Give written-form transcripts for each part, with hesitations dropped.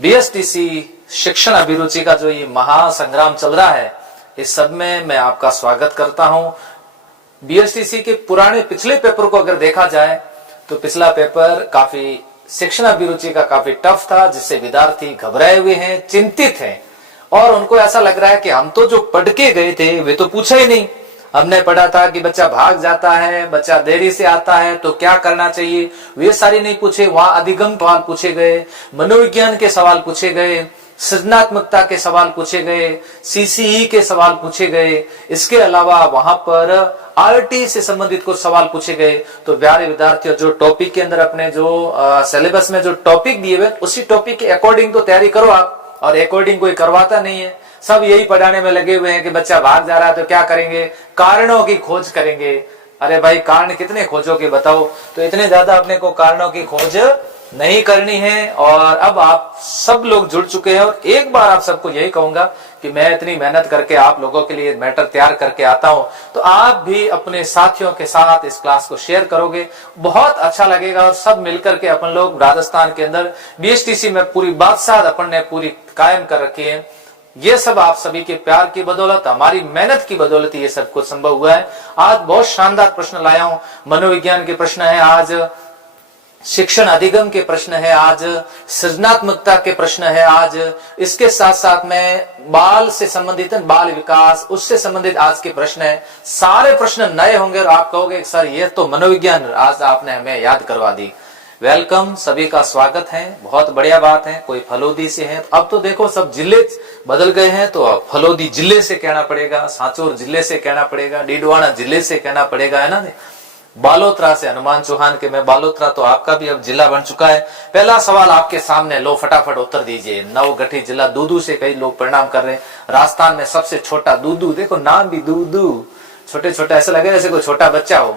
BSTC शिक्षण अभिरुचि का जो ये महासंग्राम चल रहा है, इस सब में मैं आपका स्वागत करता हूं। बीएसटीसी के पुराने पिछले पेपर को अगर देखा जाए तो पिछला पेपर काफी शिक्षण अभिरुचि का काफी टफ था, जिससे विद्यार्थी घबराए हुए हैं, चिंतित हैं और उनको ऐसा लग रहा है कि हम तो जो पढ़ के गए थे वे तो पूछा ही नहीं। हमने पढ़ा था कि बच्चा भाग जाता है, बच्चा देरी से आता है तो क्या करना चाहिए, वे सारी नहीं पूछे। वहां अधिगम सवाल पूछे गए, मनोविज्ञान के सवाल पूछे गए, सृजनात्मकता के सवाल पूछे गए, सीसीई के सवाल पूछे गए। इसके अलावा वहां पर आरटी से संबंधित कुछ सवाल पूछे गए। तो प्यारे विद्यार्थियों, जो टॉपिक के अंदर अपने जो सिलेबस में जो टॉपिक दिए हुए उसी टॉपिक के अकॉर्डिंग तो तैयारी करो आप, और अकॉर्डिंग कोई करवाता नहीं है। सब यही पढ़ाने में लगे हुए हैं कि बच्चा भाग जा रहा है तो क्या करेंगे, कारणों की खोज करेंगे। अरे भाई, कारण कितने खोजोगे बताओ। तो इतने ज्यादा अपने को कारणों की खोज नहीं करनी है। और अब आप सब लोग जुड़ चुके हैं और एक बार आप सबको यही कहूंगा कि मैं इतनी मेहनत करके आप लोगों के लिए मैटर तैयार करके आता हूं, तो आप भी अपने साथियों के साथ इस क्लास को शेयर करोगे, बहुत अच्छा लगेगा। और सब मिलकर के अपन लोग राजस्थान के अंदर बीएसटीसी में पूरी बादशाह अपन ने पूरी कायम कर रखी है। ये सब आप सभी के प्यार की बदौलत, हमारी मेहनत की बदौलत ये सब कुछ संभव हुआ है। आज बहुत शानदार प्रश्न लाया हूं। मनोविज्ञान के प्रश्न है, आज शिक्षण अधिगम के प्रश्न है, आज सृजनात्मकता के प्रश्न है, आज इसके साथ साथ में बाल से संबंधित बाल विकास उससे संबंधित आज के प्रश्न है। सारे प्रश्न नए होंगे और आप कहोगे सर ये तो मनोविज्ञान आज आपने हमें याद करवा दी। वेलकम, सभी का स्वागत है, बहुत बढ़िया बात है। कोई फलोदी से है, अब तो देखो सब जिले बदल गए हैं, तो अब फलोदी जिले से कहना पड़ेगा, सांचौर जिले से कहना पड़ेगा, डीडवाना जिले से कहना पड़ेगा, है ना। बालोतरा से हनुमान चौहान के मैं बालोतरा, तो आपका भी अब जिला बन चुका है। पहला सवाल आपके सामने, लो फटाफट उत्तर दीजिए। नवगठित जिला दूदू से कई लोग परिणाम कर रहे हैं। राजस्थान में सबसे छोटा दूदू, देखो नाम भी दूदू, छोटे छोटे ऐसा लगे जैसे कोई छोटा बच्चा हो।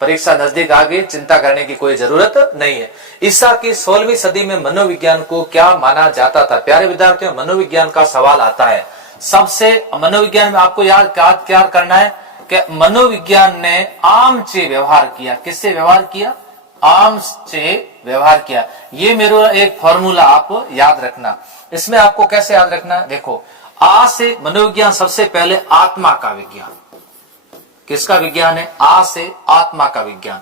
परीक्षा नजदीक आ गई, चिंता करने की कोई जरूरत नहीं है। ईसा की 16वीं सदी में मनोविज्ञान को क्या माना जाता था। प्यारे विद्यार्थियों, मनोविज्ञान का सवाल आता है। सबसे मनोविज्ञान में आपको याद क्या करना है कि मनोविज्ञान ने आम से व्यवहार किया। किससे व्यवहार किया? आम से व्यवहार किया। ये मेरा एक फॉर्मूला आप याद रखना। इसमें आपको कैसे याद रखना है, देखो, आ से मनोविज्ञान सबसे पहले आत्मा का विज्ञान। किसका विज्ञान है? आ से आत्मा का विज्ञान।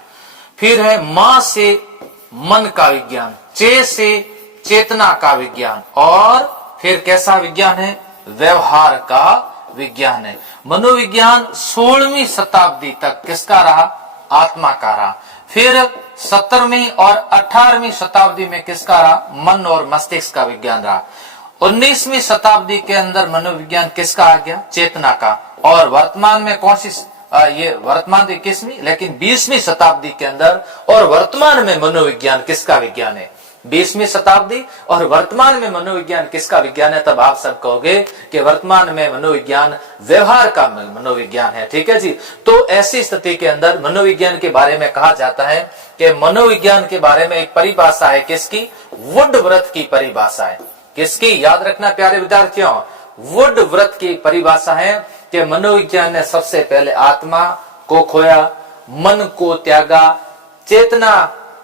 फिर है मा से मन का विज्ञान, चे से चेतना का विज्ञान, और फिर कैसा विज्ञान है? व्यवहार का विज्ञान है। मनोविज्ञान 16वीं शताब्दी तक किसका रहा? आत्मा का रहा। फिर 17वीं और 18वीं शताब्दी में किसका रहा? मन और मस्तिष्क का विज्ञान रहा। 19वीं शताब्दी के अंदर मनोविज्ञान किसका आ गया? चेतना का। और वर्तमान में कौन सी, ये वर्तमान 21वीं, लेकिन 20वीं शताब्दी के अंदर और वर्तमान में मनोविज्ञान किसका विज्ञान है? 20वीं शताब्दी और वर्तमान में मनोविज्ञान किसका विज्ञान है? तब आप सब कहोगे कि वर्तमान में मनोविज्ञान व्यवहार का मनोविज्ञान है। ठीक है जी। तो ऐसी स्थिति के अंदर मनोविज्ञान के बारे में कहा जाता है कि मनोविज्ञान के बारे में एक परिभाषा है, किसकी? वुडवर्थ की परिभाषा है। किसकी? याद रखना प्यारे विद्यार्थियों, वुडवर्थ की परिभाषा है कि मनोविज्ञान ने सबसे पहले आत्मा को खोया, मन को त्यागा, चेतना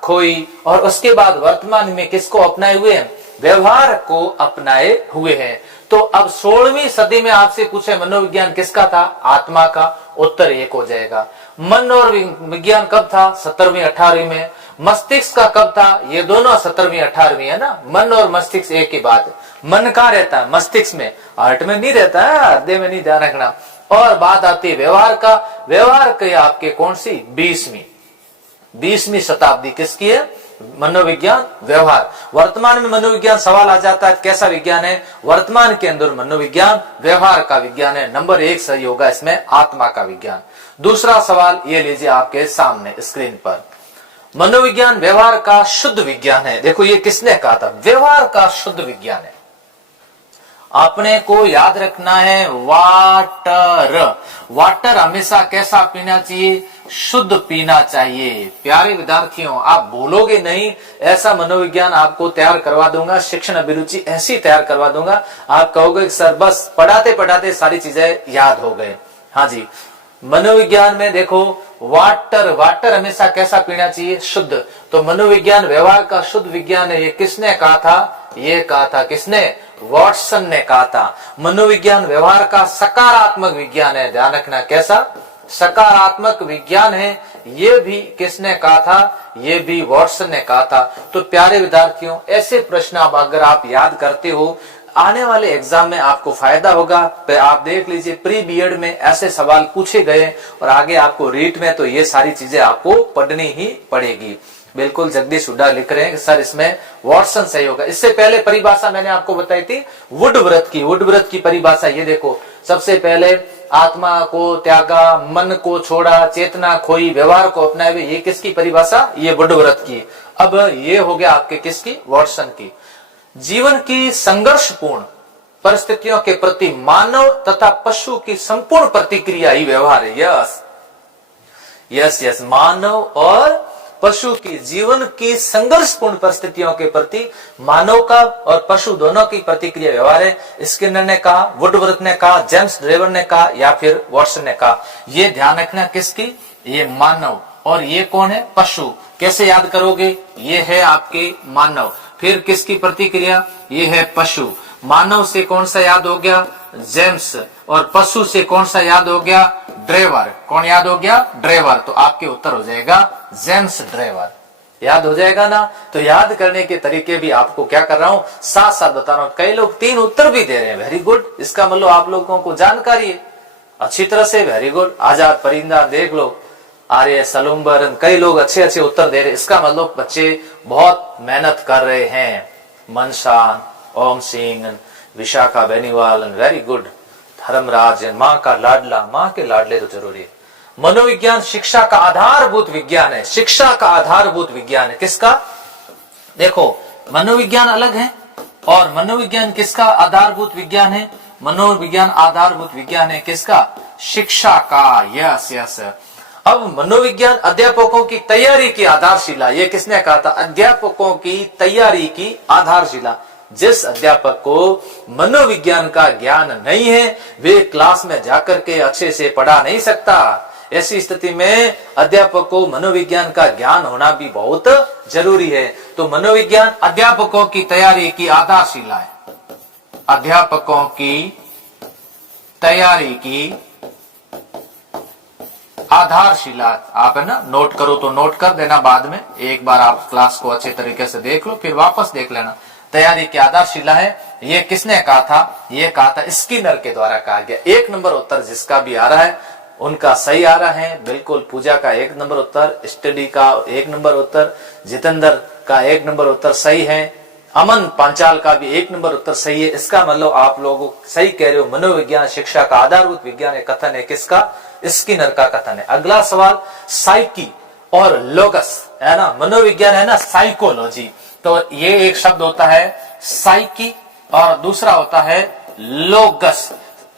खोई, और उसके बाद वर्तमान में किसको अपनाए हुए हैं? व्यवहार को अपनाए हुए हैं। तो अब 16वीं सदी में आपसे पूछे मनोविज्ञान किसका था? आत्मा का। उत्तर एक हो जाएगा। मन और विज्ञान कब था? 17वीं 18वीं में। मस्तिष्क का कब था? ये दोनों 17वीं 18वीं है ना। मन और मस्तिष्क एक ही बात है। मन कहाँ रहता है? मस्तिष्क में, हार्ट में नहीं रहता है, हृदय में नहीं, ध्यान रखना। और बात आती है व्यवहार का। व्यवहार के आपके कौन सी? 20वीं शताब्दी किसकी है? मनोविज्ञान व्यवहार। वर्तमान में मनोविज्ञान सवाल आ जाता है, कैसा विज्ञान है? वर्तमान के अंदर मनोविज्ञान व्यवहार का विज्ञान है। नंबर 1 सही होगा इसमें, आत्मा का विज्ञान। दूसरा सवाल ये लीजिए आपके सामने स्क्रीन पर। मनोविज्ञान व्यवहार का शुद्ध विज्ञान है। देखो ये किसने कहा था? व्यवहार का शुद्ध विज्ञान है। आपने को याद रखना है वाटर। वाटर हमेशा कैसा पीना चाहिए? शुद्ध पीना चाहिए। प्यारे विद्यार्थियों, आप भूलोगे नहीं, ऐसा मनोविज्ञान आपको तैयार करवा दूंगा, शिक्षण अभिरुचि ऐसी तैयार करवा दूंगा, आप कहोगे सर बस पढ़ाते पढ़ाते सारी चीजें याद हो गए। हाँ जी, मनोविज्ञान में देखो वाटर हमेशा कैसा पीना चाहिए? शुद्ध। तो मनोविज्ञान व्यवहार का शुद्ध विज्ञान है, ये किसने कहा था? ये कहा था किसने? वॉटसन ने कहा था। मनोविज्ञान व्यवहार का सकारात्मक विज्ञान है। ध्यान रखना, कैसा? सकारात्मक विज्ञान है। ये भी किसने कहा था? ये भी वॉटसन ने कहा था। तो प्यारे विद्यार्थियों, ऐसे प्रश्न अब अगर आप याद करते हो, आने वाले एग्जाम में आपको फायदा होगा। आप देख लीजिए, प्री बीएड में ऐसे सवाल पूछे गए और आगे आपको रीट में तो ये सारी चीजें आपको पढ़नी ही पड़ेगी। बिल्कुल जगदीश हुड्डा लिख रहे हैं कि सर इसमें वॉटसन सही होगा। इससे पहले परिभाषा मैंने आपको बताई थी वुडवर्थ की। वुडवर्थ की परिभाषा ये देखो, सबसे पहले आत्मा को त्यागा, मन को छोड़ा, चेतना खोई, व्यवहार को अपनाए। ये किसकी परिभाषा? ये वुडवर्थ की। अब ये हो गया आपके किसकी? वॉटसन की। जीवन की संघर्षपूर्ण परिस्थितियों के प्रति मानव तथा पशु की संपूर्ण प्रतिक्रिया ही व्यवहार है। यस यस यस, मानव और पशु की जीवन की संघर्षपूर्ण परिस्थितियों के प्रति मानव का और पशु दोनों की प्रतिक्रिया व्यवहार है। स्किनर ने कहा, वुडवर्थ ने कहा, जेम्स ड्रेवर ने कहा या फिर वॉटसन ने कहा। ये ध्यान रखना, किसकी? ये मानव। और ये कौन है? पशु। कैसे याद करोगे? ये है आपके मानव। फिर किसकी प्रतिक्रिया? ये है पशु। मानव से कौन सा याद हो गया? जेम्स। और पशु से कौन सा याद हो गया? ड्रेवर। कौन याद हो गया? ड्रेवर। तो आपके उत्तर हो जाएगा जेम्स ड्रेवर। याद हो जाएगा ना? तो याद करने के तरीके भी आपको क्या कर रहा हूं, साथ साथ बता रहा हूं। कई लोग 3 उत्तर भी दे रहे हैं, वेरी गुड। इसका मतलब आप लोगों को जानकारी है अच्छी तरह से, वेरी गुड। आजाद परिंदा देख लो, आर्य सलुम्बर, कई लोग अच्छे अच्छे उत्तर दे रहे। इसका मतलब बच्चे बहुत मेहनत कर रहे हैं। मनशान, ओम सिंह, विशाखा बेनीवाल, वेरी गुड। धर्मराज, माँ का लाडला, माँ के लाडले तो जरूरी है। मनोविज्ञान शिक्षा का आधारभूत विज्ञान है। शिक्षा का आधारभूत विज्ञान है। किसका? देखो, मनोविज्ञान अलग है और मनोविज्ञान किसका आधारभूत विज्ञान है? मनोविज्ञान आधारभूत विज्ञान है किसका? शिक्षा का। Yes yes. अब मनोविज्ञान अध्यापकों की तैयारी की आधारशिला, ये किसने कहा था? अध्यापकों की तैयारी की आधारशिला। जिस अध्यापक को मनोविज्ञान का ज्ञान नहीं है, वे क्लास में जाकर के अच्छे से पढ़ा नहीं सकता। ऐसी स्थिति में अध्यापक को मनोविज्ञान का ज्ञान होना भी बहुत जरूरी है। तो मनोविज्ञान अध्यापकों की तैयारी की आधारशिला है। अध्यापकों की तैयारी की आधारशिला। आप है ना, नोट करो तो नोट कर देना, बाद में एक बार आप क्लास को अच्छे तरीके से देख लो, फिर वापस देख लेना। तैयारी की आधारशिला है। ये किसने कहा था? ये कहा था स्किनर के द्वारा कहा गया। 1 नंबर उत्तर जिसका भी आ रहा है उनका सही आ रहा है। बिल्कुल, पूजा का 1 नंबर उत्तर, स्टडी का 1 नंबर उत्तर, जितेंद्र का 1 नंबर उत्तर सही है, अमन पांचाल का भी 1 नंबर उत्तर सही है। इसका मतलब आप लोग सही कह रहे हो, मनोविज्ञान शिक्षा का आधारभूत विज्ञान है। कथन है किसका? स्किनर का कथन है। अगला सवाल, साइकी और लोगस है ना, मनोविज्ञान है ना साइकोलॉजी। तो ये एक शब्द होता है साइकी और दूसरा होता है लोगस।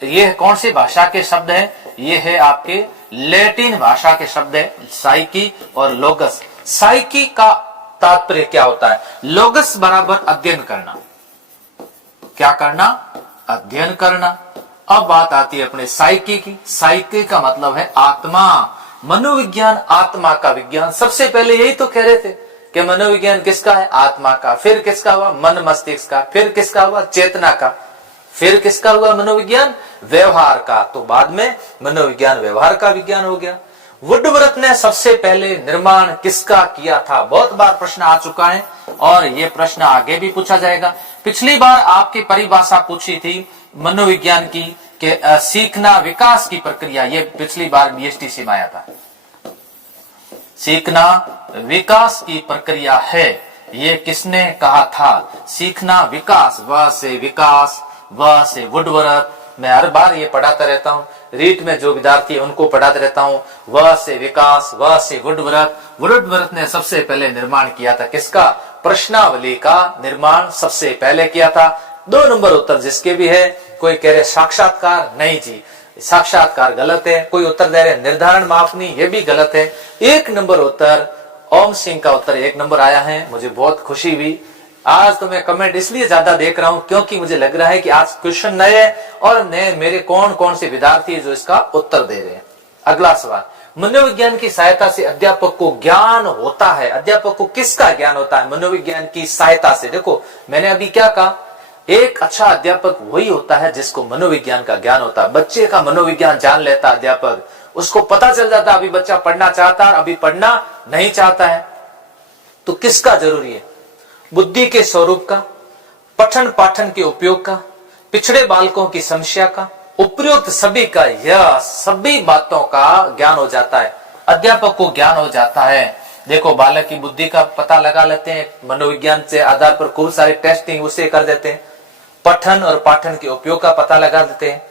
ये कौन सी भाषा के शब्द हैं? ये है आपके लैटिन भाषा के शब्द है, साइकी और लोगस। साइकी का तात्पर्य क्या होता है? लोगस बराबर अध्ययन करना। क्या करना? अध्ययन करना। अब बात आती है अपने साइकी की। साइकी का मतलब है आत्मा। मनोविज्ञान आत्मा का विज्ञान। सबसे पहले यही तो कह रहे थे कि मनोविज्ञान किसका है? आत्मा का। फिर किसका हुआ? मन मस्तिष्क का। फिर किसका हुआ? चेतना का। फिर किसका हुआ? मनोविज्ञान व्यवहार का। तो बाद में मनोविज्ञान व्यवहार का विज्ञान हो गया। वुडवर्थ ने सबसे पहले निर्माण किसका किया था? बहुत बार प्रश्न आ चुका है और ये प्रश्न आगे भी पूछा जाएगा। पिछली बार आपकी परिभाषा पूछी थी मनोविज्ञान की कि सीखना विकास की प्रक्रिया। ये पिछली बार बीएसटीसी में आया था। सीखना विकास की प्रक्रिया है, ये किसने कहा था? सीखना विकास, व से विकास, व से वुडवर्थ। मैं हर बार ये पढ़ाता रहता हूँ, रीट में जो विद्यार्थी है उनको पढ़ाते रहता हूँ। व से विकास, व से वुडवर्थ। वुडवर्थ ने सबसे पहले निर्माण किया था किसका? प्रश्नावली का निर्माण सबसे पहले किया था। 2 नंबर उत्तर जिसके भी है। कोई कह रहे साक्षात्कार, नहीं जी, साक्षात्कार गलत है। कोई उत्तर दे रहे निर्धारण मापनी, ये भी गलत है। 1 नंबर उत्तर ओम सिंह का उत्तर 1 नंबर आया है। मुझे बहुत खुशी हुई। आज तो मैं कमेंट इसलिए ज्यादा देख रहा हूं क्योंकि मुझे लग रहा है कि आज क्वेश्चन नए और नए मेरे कौन कौन से विद्यार्थी है जो इसका उत्तर दे रहे हैं। अगला सवाल, मनोविज्ञान की सहायता से अध्यापक को ज्ञान होता है। अध्यापक को किसका ज्ञान होता है? मनोविज्ञान की सहायता से। देखो मैंने अभी क्या कहा, एक अच्छा अध्यापक वही होता है जिसको मनोविज्ञान का ज्ञान होता है। बच्चे का मनोविज्ञान जान लेता अध्यापक, उसको पता चल जाता अभी बच्चा पढ़ना चाहता है, अभी पढ़ना नहीं चाहता है। तो किसका जरूरी है? बुद्धि के स्वरूप का, पठन पाठन के उपयोग का, पिछड़े बालकों की समस्या का, उपयुक्त सभी का, यह सभी बातों का ज्ञान हो जाता है, अध्यापक को ज्ञान हो जाता है। देखो बालक की बुद्धि का पता लगा लेते हैं मनोविज्ञान से आधार पर, खूब सारे टेस्टिंग उससे कर देते हैं, पठन और पाठन के उपयोग का पता लगा देते हैं,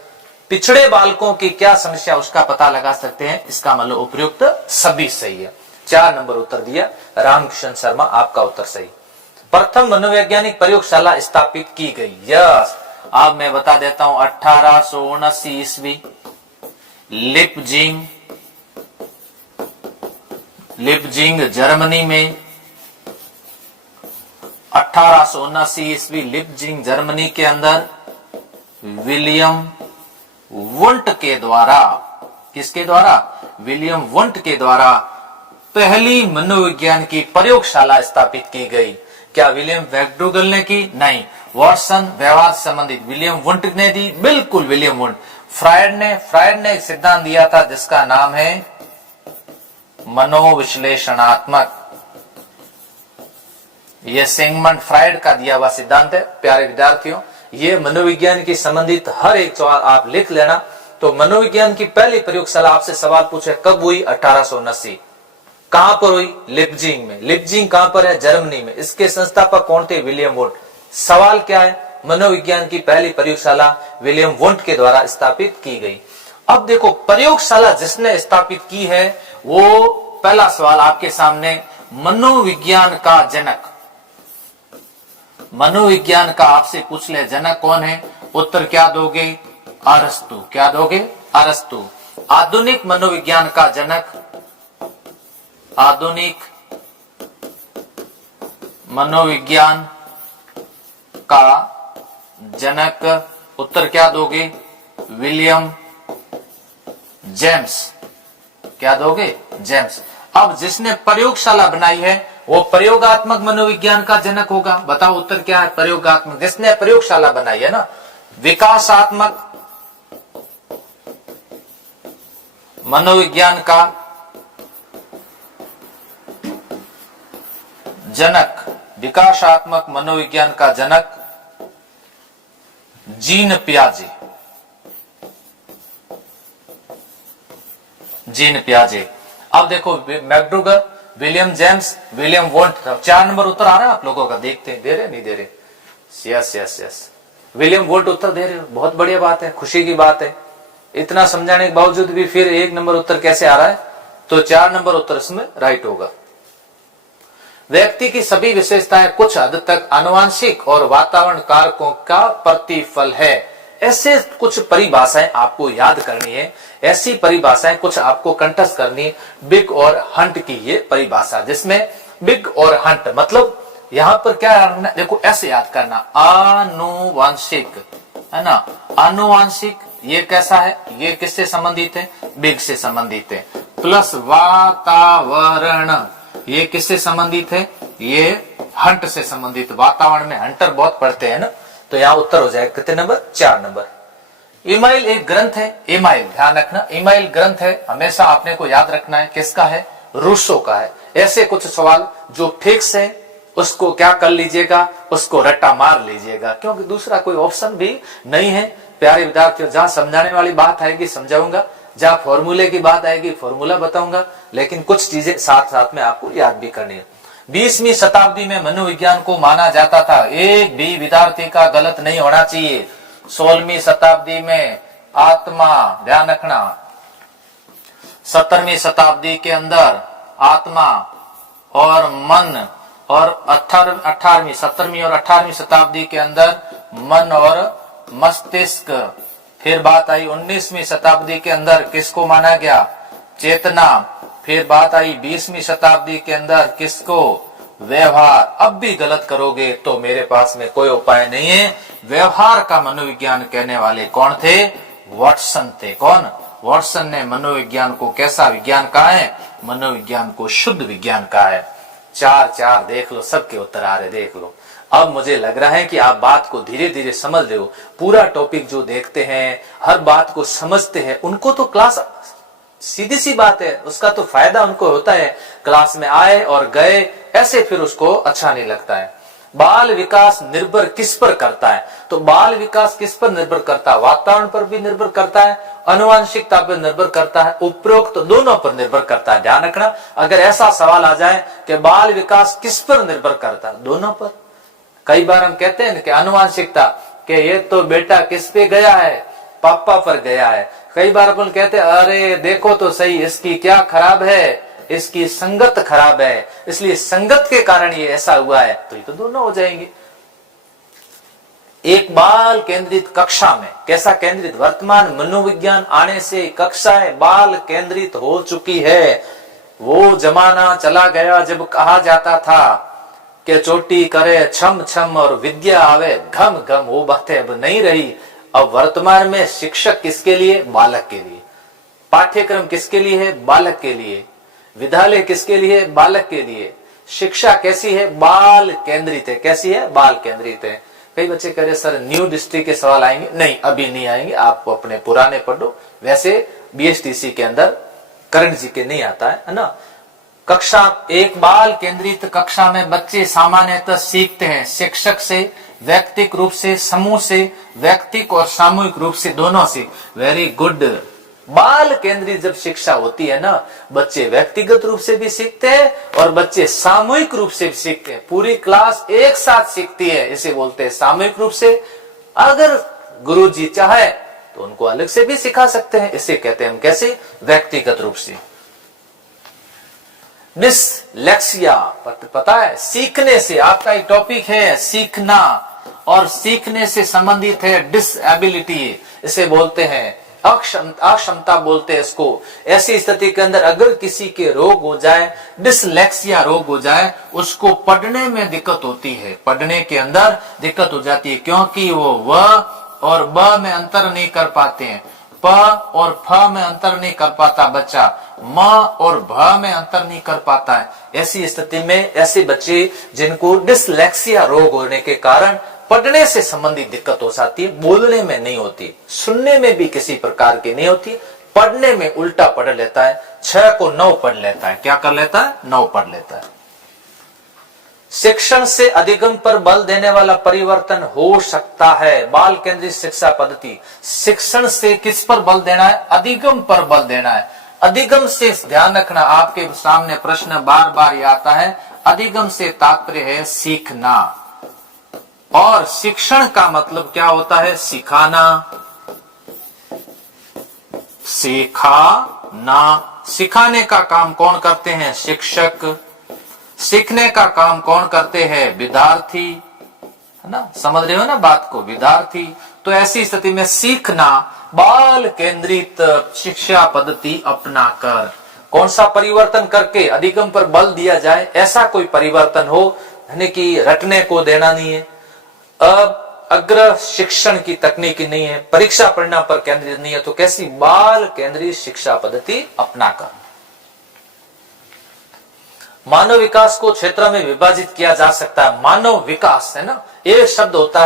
पिछड़े बालकों की क्या समस्या उसका पता लगा सकते हैं। इसका मतलब उपयुक्त सभी सही है। 4 नंबर उत्तर दिया रामकिशन शर्मा, आपका उत्तर सही। प्रथम मनोवैज्ञानिक प्रयोगशाला स्थापित की गई, यस। अब मैं बता देता हूं 1879 ईस्वी लिपजिंग जर्मनी में। 1879 ईस्वी लिपजिंग जर्मनी के अंदर विलियम वुंट के द्वारा, किसके द्वारा? विलियम वुंट के द्वारा पहली मनोविज्ञान की प्रयोगशाला स्थापित की गई। क्या विलियम मैकडूगल ने की? नहीं। वॉटसन व्यवहार संबंधित विलियम वुंट ने दी, बिल्कुल विलियम वुंट। फ्रायड ने एक सिद्धांत दिया था जिसका नाम है मनोविश्लेषणात्मक। यह सिगमंड फ्रायड का दिया हुआ सिद्धांत है। प्यारे विद्यार्थियों, ये मनोविज्ञान की संबंधित हर एक सवाल आप लिख लेना। तो मनोविज्ञान की पहली प्रयोगशाला आपसे सवाल पूछे कब हुई? 1879। कहां पर हुई? लिपजिंग में। लिपजिंग कहां पर है? जर्मनी में। इसके संस्थापक कौन थे? William Wundt. सवाल क्या है? मनोविज्ञान की पहली प्रयोगशाला विलियम वुंट के द्वारा स्थापित की गई। अब देखो प्रयोगशाला जिसने स्थापित की है वो, पहला सवाल आपके सामने, मनोविज्ञान का जनक, मनोविज्ञान का आपसे पूछ ले जनक कौन है? उत्तर क्या दोगे? अरस्तु। क्या दोगे? अरस्तु। आधुनिक मनोविज्ञान का जनक, आधुनिक मनोविज्ञान का जनक, उत्तर क्या दोगे? William James. क्या दोगे? जेम्स। अब जिसने प्रयोगशाला बनाई है वो प्रयोगात्मक मनोविज्ञान का जनक होगा। बताओ उत्तर क्या है? प्रयोगात्मक। जिसने प्रयोगशाला बनाई है ना, विकासात्मक मनोविज्ञान का जनक, विकासात्मक मनोविज्ञान का जनक जीन पियाजे। जीन पियाजे। अब देखो McDougall, William James, William Wundt. 4 number उत्तर आ रहा है आप लोगों का, देखते हैं दे रहे नहीं दे रहे। Yes yes yes, William Wundt उत्तर दे रहे हो, बहुत बढ़िया बात है, खुशी की बात है। इतना समझाने के बावजूद भी फिर 1 नंबर उत्तर कैसे आ रहा है? तो 4 नंबर उत्तर इसमें राइट होगा। व्यक्ति की सभी विशेषताएं कुछ हद तक आनुवंशिक और वातावरण कारकों का प्रतिफल है। ऐसे कुछ परिभाषाएं आपको याद करनी है, ऐसी परिभाषाएं कुछ आपको कंठस्थ करनी है। बिग और हंट की ये परिभाषा, जिसमें बिग और हंट मतलब यहां पर क्या करना, देखो ऐसे याद करना, आनुवंशिक है ना, आनुवंशिक ये कैसा है? ये किससे संबंधित है? बिग से संबंधित है। प्लस वातावरण, ये किससे संबंधित है? ये हंट से संबंधित। वातावरण में हंटर बहुत पढ़ते हैं ना, तो यहां उत्तर हो जाएगा कितने नंबर? 4 नंबर। ईमाइल एक ग्रंथ है, ईमाइल ध्यान रखना, ईमाइल ग्रंथ है, हमेशा आपने को याद रखना है। किसका है? रूसो का है। ऐसे कुछ सवाल जो फिक्स है उसको क्या कर लीजिएगा, उसको रट्टा मार लीजिएगा, क्योंकि दूसरा कोई ऑप्शन भी नहीं है। प्यारे विद्यार्थियों, जहां समझाने वाली बात आएगी समझाऊंगा, जहां फॉर्मूले की बात आएगी फॉर्मूला बताऊंगा, लेकिन कुछ चीजें साथ साथ में आपको याद भी करनी है। 20वीं शताब्दी में मनोविज्ञान को माना जाता था, एक भी विद्यार्थी का गलत नहीं होना चाहिए। 16वीं शताब्दी में आत्मा, ध्यान रखना, 17वीं शताब्दी के अंदर आत्मा और मन, और 18वीं 17वीं और 18वीं शताब्दी के अंदर मन और मस्तिष्क। फिर बात आई 19वीं शताब्दी के अंदर किसको माना गया? चेतना। फिर बात आई 20वीं शताब्दी के अंदर किसको? व्यवहार। अब भी गलत करोगे तो मेरे पास में कोई उपाय नहीं है। व्यवहार का मनोविज्ञान कहने वाले कौन थे? वाटसन थे। कौन? वॉटसन ने मनोविज्ञान को कैसा विज्ञान कहा है? मनोविज्ञान को शुद्ध विज्ञान कहा है। 4 देख लो, सबके उत्तर आ रहे, देख लो। अब मुझे लग रहा है कि आप बात को धीरे धीरे समझ रहे हो। पूरा टॉपिक जो देखते हैं, हर बात को समझते हैं, उनको तो क्लास सीधी सी बात है, उसका तो फायदा उनको होता है। क्लास में आए और गए, ऐसे फिर उसको अच्छा नहीं लगता है। बाल विकास निर्भर किस पर करता है? तो बाल विकास किस पर निर्भर करता है? वातावरण पर भी निर्भर करता है, आनुवंशिकता पर निर्भर करता है, उपरोक्त तो दोनों पर निर्भर करता है। ध्यान रखना, अगर ऐसा सवाल आ जाए कि बाल विकास किस पर निर्भर करता है, दोनों पर। कई बार हम कहते हैं कि आनुवंशिकता, कि ये तो बेटा किस पे गया है? पापा पर गया है। कई बार अपन कहते हैं अरे देखो तो सही, इसकी क्या खराब है, इसकी संगत खराब है, इसलिए संगत के कारण ये ऐसा हुआ है। तो ये तो दोनों हो जाएंगे। एक बाल केंद्रित कक्षा में, कैसा केंद्रित? वर्तमान मनोविज्ञान आने से कक्षाएं बाल केंद्रित हो चुकी है। वो जमाना चला गया जब कहा जाता था कि चोटी करे छम छम और विद्या आवे घम घम, वो बातें अब नहीं रही। अब वर्तमान में शिक्षक किसके लिए? बालक के लिए। पाठ्यक्रम किसके लिए है? बालक के लिए। विद्यालय किसके लिए? बालक के लिए। शिक्षा कैसी है? बाल केंद्रित है। कैसी है? बाल केंद्रित है। कई बच्चे कह रहे सर न्यू डिस्ट्रिक्ट के सवाल आएंगे। नहीं, अभी नहीं आएंगे, आप अपने पुराने पढ़ो। वैसे बीएसटीसी के अंदर करण जी के नहीं आता है ना। कक्षा एक बाल केंद्रित कक्षा में बच्चे सामान्यतः सीखते हैं शिक्षक से, व्यक्तिक रूप से, समूह से, व्यक्तिक और सामूहिक रूप से, दोनों से। Very good. बाल केंद्रित जब शिक्षा होती है ना, बच्चे व्यक्तिगत रूप से भी सीखते हैं और बच्चे सामूहिक रूप से भी सीखते हैं। पूरी क्लास एक साथ सीखती है, इसे बोलते हैं सामूहिक रूप से। अगर गुरुजी चाहे तो उनको अलग से भी सिखा सकते हैं, इसे कहते हैं हम कैसे? व्यक्तिगत रूप से। डिसलेक्सिया पता है? सीखने से, आपका एक टॉपिक है सीखना, और सीखने से संबंधित है डिसएबिलिटी, इसे बोलते हैं अक्षमता बोलते हैं इसको। ऐसी स्थिति के अंदर अगर किसी के रोग हो जाए, डिसलेक्सिया रोग हो जाए, उसको पढ़ने में दिक्कत होती है, पढ़ने के अंदर दिक्कत हो जाती है, क्योंकि वो व और ब में अंतर नहीं कर पाते हैं, प और फ में अंतर नहीं कर पाता बच्चा, म और भ में अंतर नहीं कर पाता है। ऐसी स्थिति में ऐसे बच्चे जिनको डिसलेक्सिया रोग होने के कारण पढ़ने से संबंधित दिक्कत हो जाती है, बोलने में नहीं होती, सुनने में भी किसी प्रकार की नहीं होती, पढ़ने में उल्टा पढ़ लेता है, 6 को 9 पढ़ लेता है। क्या कर लेता है? 9 पढ़ लेता है। शिक्षण से अधिगम पर बल देने वाला परिवर्तन हो सकता है। बाल केंद्रित शिक्षा पद्धति, शिक्षण से किस पर बल देना है? अधिगम पर बल देना है। अधिगम से, ध्यान रखना, आपके सामने प्रश्न बार बार ये आता है। अधिगम से तात्पर्य है सीखना, और शिक्षण का मतलब क्या होता है? सिखाना, सिखाना। सिखाने का काम कौन करते हैं? शिक्षक। सीखने का काम कौन करते हैं? विद्यार्थी, है ना। समझ रहे हो ना बात को? विद्यार्थी। तो ऐसी स्थिति में सीखना, बाल केंद्रित शिक्षा पद्धति अपनाकर, कौन सा परिवर्तन करके अधिगम पर बल दिया जाए? ऐसा कोई परिवर्तन हो, यानी कि रटने को देना नहीं है, अब अग्र शिक्षण की तकनीकी नहीं है, परीक्षा परिणाम पर केंद्रित नहीं है, तो कैसी? बाल केंद्रित शिक्षा पद्धति अपनाकर। मानव विकास को क्षेत्र में विभाजित किया जा सकता है। मानव विकास, है ना, एक शब्द होता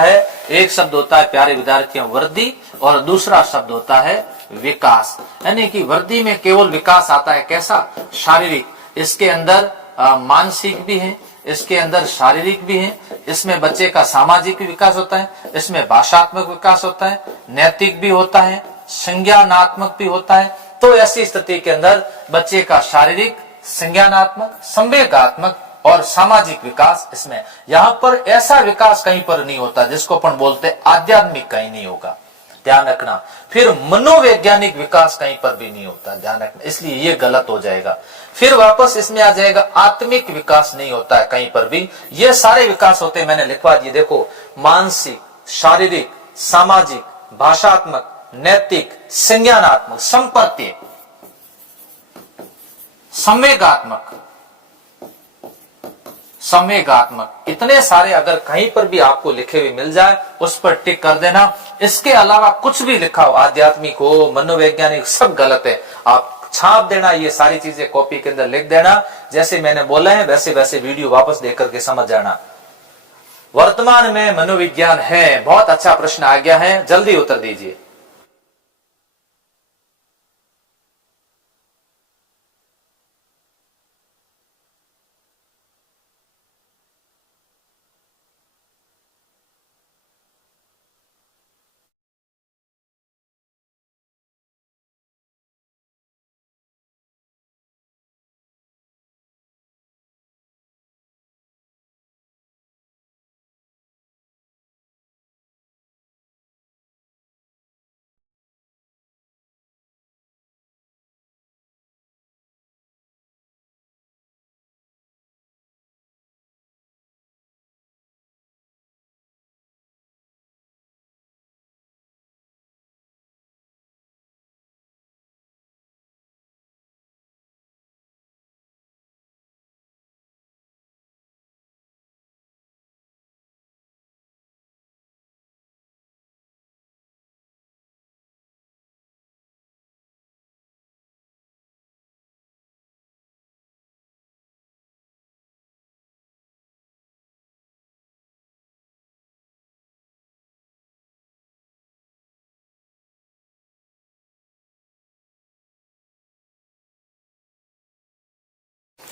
है प्यारे विद्यार्थियों वृद्धि, और दूसरा शब्द होता है विकास। यानी कि वृद्धि में केवल विकास आता है, कैसा? शारीरिक। इसके अंदर मानसिक भी है, इसके अंदर शारीरिक भी है, इसमें बच्चे का सामाजिक विकास होता है, इसमें भाषात्मक विकास होता है, नैतिक भी होता है, संज्ञानात्मक भी होता है। तो ऐसी स्थिति के अंदर बच्चे का शारीरिक, संज्ञानात्मक, संवेगात्मक और सामाजिक विकास इसमें। यहाँ पर ऐसा विकास कहीं पर नहीं होता जिसको अपन बोलते आध्यात्मिक, कहीं नहीं होगा, ध्यान रखना। फिर मनोवैज्ञानिक विकास कहीं पर भी नहीं होता, ध्यान रखना, इसलिए ये गलत हो जाएगा। फिर वापस इसमें आ जाएगा आत्मिक विकास नहीं होता है कहीं पर भी। ये सारे विकास होते हैं, मैंने लिखवा दिए, देखो, मानसिक, शारीरिक, सामाजिक, भाषात्मक, नैतिक, संज्ञानात्मक, संपर्क, संवेगात्मक, इतने सारे अगर कहीं पर भी आपको लिखे हुए मिल जाए, उस पर टिक कर देना। इसके अलावा कुछ भी लिखा हो, आध्यात्मिक हो, मनोवैज्ञानिक, सब गलत है। आप छाप देना, ये सारी चीजें कॉपी के अंदर लिख देना, जैसे मैंने बोला है वैसे वैसे वीडियो वापस देख करके समझ जाना। वर्तमान में मनोविज्ञान है, बहुत अच्छा प्रश्न आ गया है, जल्दी उत्तर दीजिए।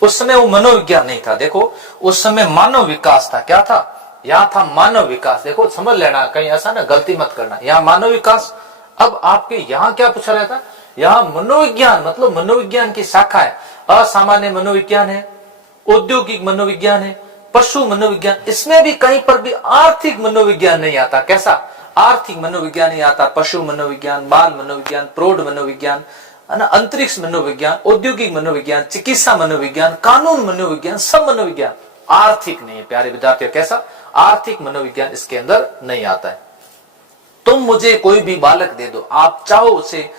उस समय वो मनोविज्ञान नहीं था, देखो उस समय मानव विकास था। क्या था? यहाँ था मानव विकास। देखो समझ लेना, कहीं ऐसा ना गलती मत करना, यहाँ मानव विकास। अब आपके यहाँ क्या पूछा रहता? यहाँ मनोविज्ञान, मतलब मनोविज्ञान की शाखा है। असामान्य मनोविज्ञान है, औद्योगिक मनोविज्ञान है, पशु मनोविज्ञान। इसमें भी कहीं पर भी आर्थिक मनोविज्ञान नहीं आता। कैसा? आर्थिक मनोविज्ञान नहीं आता। पशु मनोविज्ञान, बाल मनोविज्ञान, प्रौढ़ मनोविज्ञान, अंतरिक्ष मनोविज्ञान, औद्योगिक मनोविज्ञान, चिकित्सा मनोविज्ञान, कानून मनोविज्ञान, सब मनोविज्ञान। आर्थिक नहीं है प्यारे विद्यार्थियों। कैसा? आर्थिक मनोविज्ञान इसके अंदर नहीं आता है। तुम मुझे कोई भी बालक दे दो, आप चाहो उसे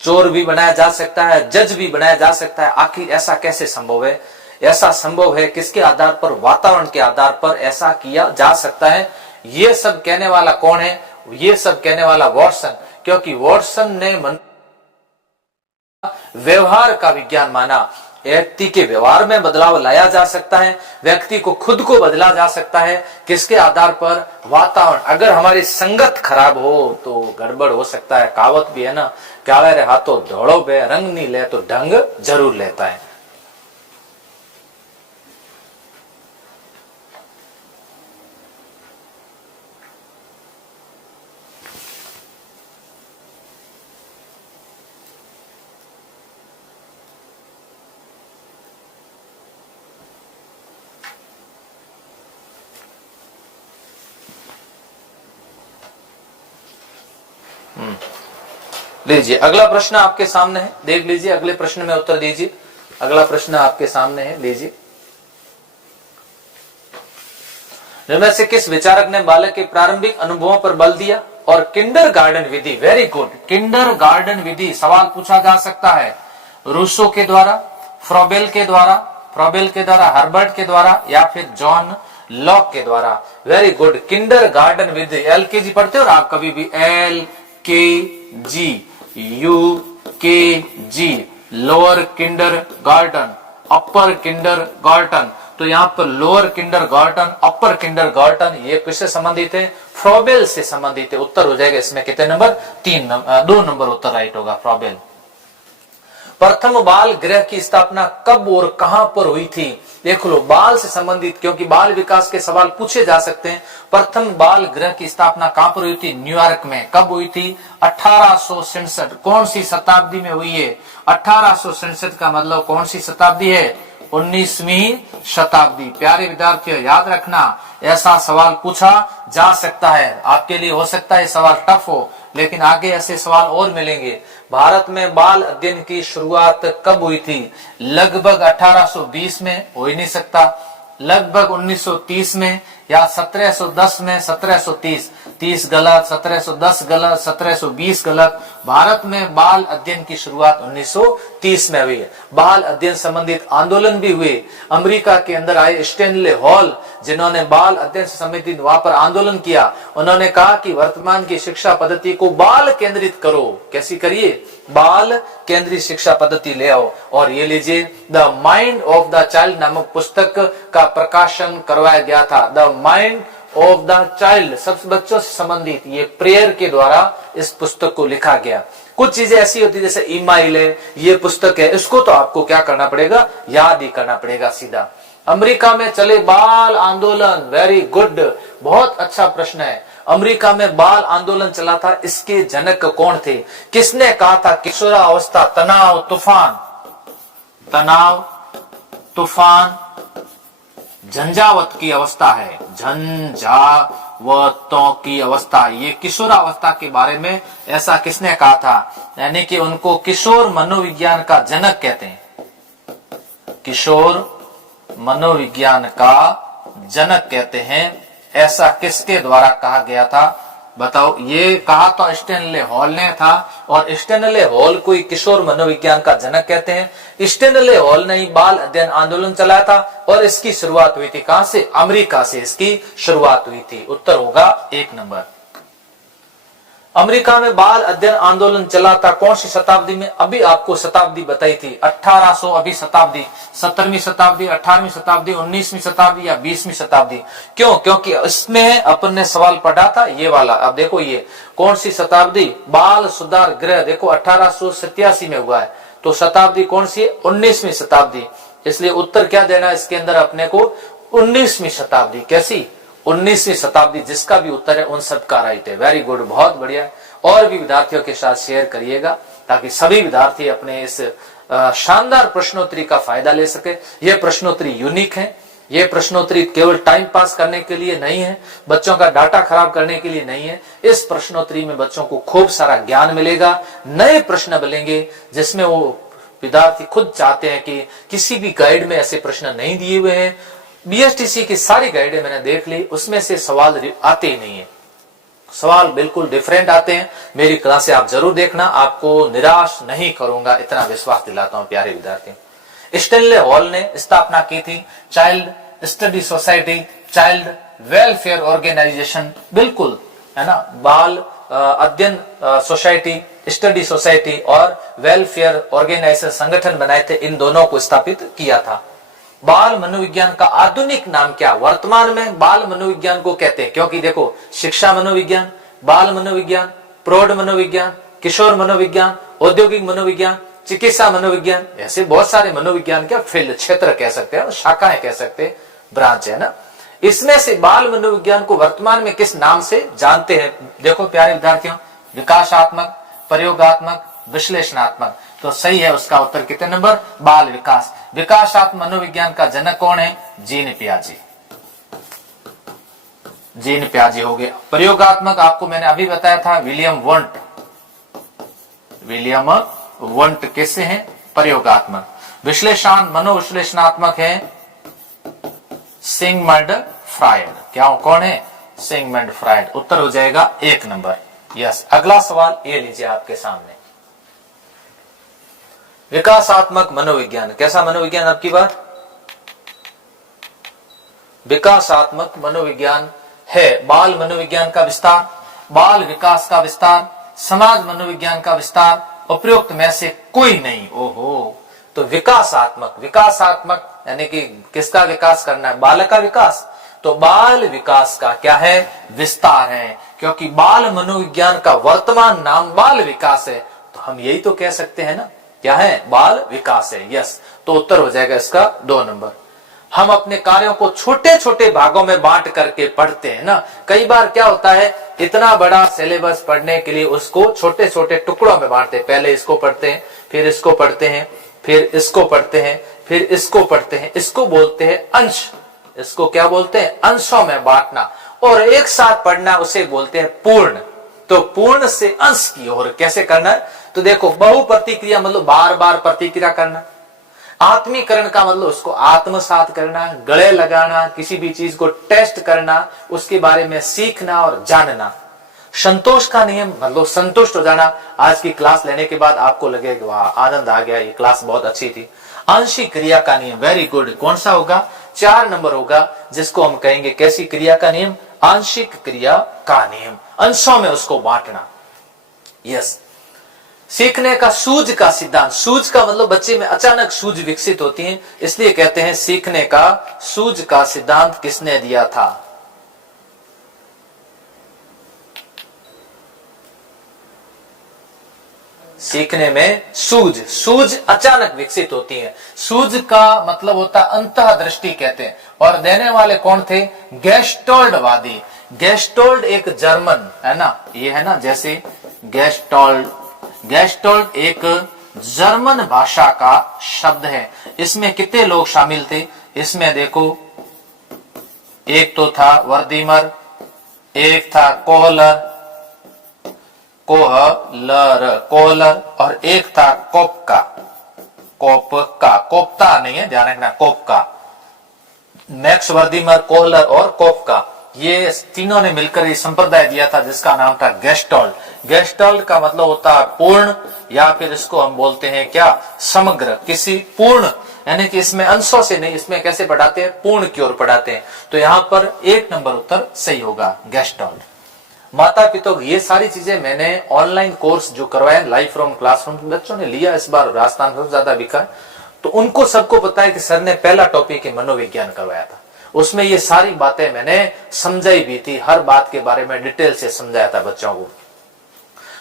चोर भी बनाया जा सकता है, जज भी बनाया जा सकता है। आखिर ऐसा कैसे संभव है? ऐसा संभव है किसके आधार पर? वातावरण के आधार पर ऐसा किया जा सकता है। ये सब कहने वाला कौन है? ये सब कहने वाला वॉटसन, क्योंकि वॉटसन ने व्यवहार का विज्ञान माना। व्यक्ति के व्यवहार में बदलाव लाया जा सकता है, व्यक्ति को खुद को बदला जा सकता है। किसके आधार पर? वातावरण। अगर हमारी संगत खराब हो तो गड़बड़ हो सकता है। कहावत भी है ना, काले रे हाथों धोड़ो बे, रंग नहीं ले तो ढंग जरूर लेता है। लीजिए अगला प्रश्न आपके सामने है, देख लीजिए। अगले प्रश्न में उत्तर दीजिए। अगला प्रश्न आपके सामने है, लीजिए। जिनमें से किस विचारक ने बालक के प्रारंभिक अनुभवों पर बल दिया? और किंडरगार्टन विधि, वेरी गुड। किंडरगार्टन विधि सवाल पूछा जा सकता है रूसो के द्वारा, फ्रॉबेल के द्वारा, हर्बर्ट के द्वारा, या फिर जॉन लॉक के द्वारा। Very good. किंडरगार्टन विधि, LKG पढ़ते हो और आप कभी भी LKG, UKG, लोअर किंडरगार्टन, अपर किंडरगार्टन। तो यहाँ पर लोअर किंडरगार्टन, अपर किंडरगार्टन, ये किससे संबंधित है? फ्रॉबेल से संबंधित है। उत्तर हो जाएगा इसमें कितने नंबर? 2 नंबर उत्तर राइट होगा, फ्रॉबेल। प्रथम बाल गृह की स्थापना कब और कहां पर हुई थी? देख लो, बाल से संबंधित, क्योंकि बाल विकास के सवाल पूछे जा सकते हैं। प्रथम बाल गृह की स्थापना कहां पर हुई थी? न्यूयॉर्क में। कब हुई थी? 1867। कौन सी शताब्दी में हुई है? 1867 का मतलब कौन सी शताब्दी है? 19वीं शताब्दी। प्यारे विद्यार्थियों याद रखना, ऐसा सवाल पूछा जा सकता है। आपके लिए हो सकता है सवाल टफ हो, लेकिन आगे ऐसे सवाल और मिलेंगे। भारत में बाल अध्ययन की शुरुआत कब हुई थी? लगभग 1820 में, हो ही नहीं सकता। लगभग 1930 में, या 1710 में, 1730। 30 गलत, 1710 गलत, 1720 गलत। भारत में बाल अध्ययन की शुरुआत 1930 में हुई है। बाल अध्ययन संबंधित आंदोलन भी हुए। अमेरिका के अंदर आए स्टैनले हॉल, जिन्होंने बाल अध्ययन से संबंधित वहां पर आंदोलन किया। उन्होंने कहा कि वर्तमान की शिक्षा पद्धति को बाल केंद्रित करो। कैसी करिए? बाल केंद्रित शिक्षा पद्धति ले आओ। और ये लीजिए, the mind of the child नामक पुस्तक का प्रकाशन करवाया गया था। The mind of the child, सब बच्चों से संबंधित ये प्रेयर के द्वारा इस पुस्तक को लिखा गया। कुछ चीजें ऐसी होती जैसे ईमाइल है, ये पुस्तक है, इसको तो आपको क्या करना पड़ेगा? याद ही करना पड़ेगा सीधा। अमेरिका में चले बाल आंदोलन, वेरी गुड, बहुत अच्छा प्रश्न है। अमेरिका में बाल आंदोलन चला था, इसके जनक कौन थे? किसने कहा था किशोरावस्था तनाव तूफान झंझावत की अवस्था है, झंझावतों की अवस्था, ये किशोरावस्था के बारे में ऐसा किसने कहा था? यानी कि उनको किशोर मनोविज्ञान का जनक कहते हैं। किशोर मनोविज्ञान का जनक कहते हैं, ऐसा किसके द्वारा कहा गया था? बताओ। ये कहा तो स्टैनले हॉल ने था, और स्टैनले हॉल को किशोर मनोविज्ञान का जनक कहते हैं। स्टैनले हॉल ने ही बाल अध्ययन आंदोलन चलाया था, और इसकी शुरुआत हुई थी कहां से? अमेरिका से इसकी शुरुआत हुई थी। उत्तर होगा 1 नंबर। अमेरिका में बाल अध्ययन आंदोलन चला था कौन सी शताब्दी में? अभी आपको शताब्दी बताई थी 1800, अभी शताब्दी 17वीं शताब्दी, 18वीं शताब्दी, 19वीं शताब्दी या 20वीं शताब्दी। क्यों? क्योंकि इसमें अपन ने सवाल पढ़ा था ये वाला। अब देखो ये कौन सी शताब्दी? बाल सुधार गृह, देखो 1887 में हुआ है, तो शताब्दी कौन सी है? 19वीं शताब्दी। इसलिए उत्तर क्या देना है इसके अंदर अपने को? 19वीं शताब्दी। कैसी? 19वीं शताब्दी। जिसका भी उत्तर है उन सब का राइट है। वेरी गुड, बहुत बढ़िया। और भी विद्यार्थियों के साथ शेयर करिएगा ताकि सभी विद्यार्थी अपने इस शानदार प्रश्नोत्तरी का फायदा ले सके। यह प्रश्नोत्तरी यूनिक है। ये प्रश्नोत्तरी केवल टाइम पास करने के लिए नहीं है, बच्चों का डाटा खराब करने के लिए नहीं है। इस प्रश्नोत्तरी में बच्चों को खूब सारा ज्ञान मिलेगा, नए प्रश्न मिलेंगे जिसमें वो विद्यार्थी खुद चाहते हैं कि किसी भी गाइड में ऐसे प्रश्न नहीं दिए हुए हैं। बीएसटीसी की सारी गाइडें मैंने देख ली, उसमें से सवाल आते ही नहीं है, सवाल बिल्कुल डिफरेंट आते हैं। मेरी क्लासे आप जरूर देखना, आपको निराश नहीं करूंगा, इतना विश्वास दिलाता हूं प्यारे विद्यार्थी। स्टैनले हॉल ने स्थापना की थी child study society, child welfare organisation, बिल्कुल है ना, बाल अध्ययन सोसाइटी, स्टडी सोसाइटी और वेलफेयर ऑर्गेनाइजेशन संगठन बनाए थे, इन दोनों को स्थापित किया था। बाल मनोविज्ञान का आधुनिक नाम क्या? वर्तमान में बाल मनोविज्ञान को कहते हैं, क्योंकि देखो शिक्षा मनोविज्ञान, बाल मनोविज्ञान, प्रौढ़ मनोविज्ञान, किशोर मनोविज्ञान, औद्योगिक मनोविज्ञान, चिकित्सा मनोविज्ञान, ऐसे बहुत सारे मनोविज्ञान के फील्ड, क्षेत्र कह सकते हैं, शाखाएं कह सकते हैं, ब्रांच है ना। इसमें से बाल मनोविज्ञान को वर्तमान में किस नाम से जानते हैं? देखो प्यारे विद्यार्थियों, विकासात्मक, प्रयोगात्मक, विश्लेषणात्मक। तो सही है उसका उत्तर कितने नंबर? बाल विकास। विकासात्मक मनोविज्ञान का जनक कौन है? जीन पियाजे, जीन पियाजे हो गए। प्रयोगात्मक आपको मैंने अभी बताया था, विलियम वोंट, विलियम वोंट कैसे हैं? प्रयोगात्मक। विश्लेषण मनोविश्लेषणात्मक है सिगमंड फ्रायड। क्या कौन है? Sigmund Freud. उत्तर हो जाएगा 1 नंबर। यस। अगला सवाल ये लीजिए आपके सामने, विकासात्मक मनोविज्ञान। कैसा मनोविज्ञान? आपकी बात विकासात्मक मनोविज्ञान है बाल मनोविज्ञान का विस्तार, बाल विकास का विस्तार, समाज मनोविज्ञान का विस्तार, उपरोक्त में से कोई नहीं। ओहो, तो विकासात्मक, विकासात्मक यानी कि किसका विकास करना है? बालक का विकास। तो बाल विकास का क्या है? विस्तार है, क्योंकि बाल मनोविज्ञान का वर्तमान नाम बाल विकास है, तो हम यही तो कह सकते हैं ना, क्या है? बाल विकास है। यस। तो उत्तर हो जाएगा इसका 2 नंबर। हम अपने कार्यों को छोटे छोटे भागों में बांट करके पढ़ते हैं ना। कई बार क्या होता है, इतना बड़ा सिलेबस पढ़ने के लिए उसको छोटे छोटे टुकड़ों में बांटते हैं। पहले इसको पढ़ते हैं, फिर इसको पढ़ते हैं, फिर इसको पढ़ते हैं, फिर इसको पढ़ते हैं। इसको बोलते हैं अंश। इसको क्या बोलते हैं? अंशों में बांटना। और एक साथ पढ़ना उसे बोलते हैं पूर्ण। तो पूर्ण से अंश की ओर कैसे करना है? तो देखो, बहु प्रतिक्रिया मतलब बार बार प्रतिक्रिया करना, आत्मीकरण का मतलब उसको आत्मसात करना, गले लगाना, किसी भी चीज को टेस्ट करना, उसके बारे में सीखना और जानना, संतोष का नियम मतलब संतुष्ट हो जाना। आज की क्लास लेने के बाद आपको लगेगा वाह आनंद आ गया, ये क्लास बहुत अच्छी थी। आंशिक क्रिया का नियम, वेरी गुड, कौन सा होगा? 4 नंबर होगा, जिसको हम कहेंगे कैसी क्रिया का नियम? आंशिक क्रिया का नियम, अंशों में उसको बांटना। यस। सीखने का सूझ का सिद्धांत, सूझ का मतलब बच्चे में अचानक सूझ विकसित होती है, इसलिए कहते हैं सीखने का सूझ का सिद्धांत किसने दिया था? सीखने में सूझ, सूझ अचानक विकसित होती है। सूझ का मतलब होता है अंतः दृष्टि कहते हैं, और देने वाले कौन थे? गेस्टोल्डवादी। गेस्टोल्ड एक जर्मन है ना, ये है ना जैसे गेस्टोल्ड, गेस्टोल्ड एक जर्मन भाषा का शब्द है। इसमें कितने लोग शामिल थे? इसमें देखो, एक तो था वर्दीमर, एक था कोहलर, कोहलर, और एक था कोपका, कोप्ता नहीं है, ध्यान रखना, कोपका। मैक्स वर्दीमर, कोहलर और कोपका, ये तीनों ने मिलकर ये संप्रदाय दिया था जिसका नाम था गेस्टोल्ड। गेस्टोल्ड का मतलब होता है पूर्ण, या फिर इसको हम बोलते हैं क्या? समग्र, किसी पूर्ण, यानी कि इसमें अंशों से नहीं, इसमें कैसे पढ़ाते हैं? पूर्ण की ओर पढ़ाते हैं। तो यहाँ पर 1 नंबर उत्तर सही होगा, गेस्टोल्ड। माता पिता, ये सारी चीजें मैंने ऑनलाइन कोर्स जो करवाया लाइव फ्रॉम क्लासरूम, बच्चों ने लिया इस बार, राजस्थान सबसे ज्यादा बिका है, तो उनको सबको पता है कि सर ने पहला टॉपिक मनोविज्ञान करवाया था, उसमें ये सारी बातें मैंने समझाई भी थी, हर बात के बारे में डिटेल से समझाया था बच्चों को।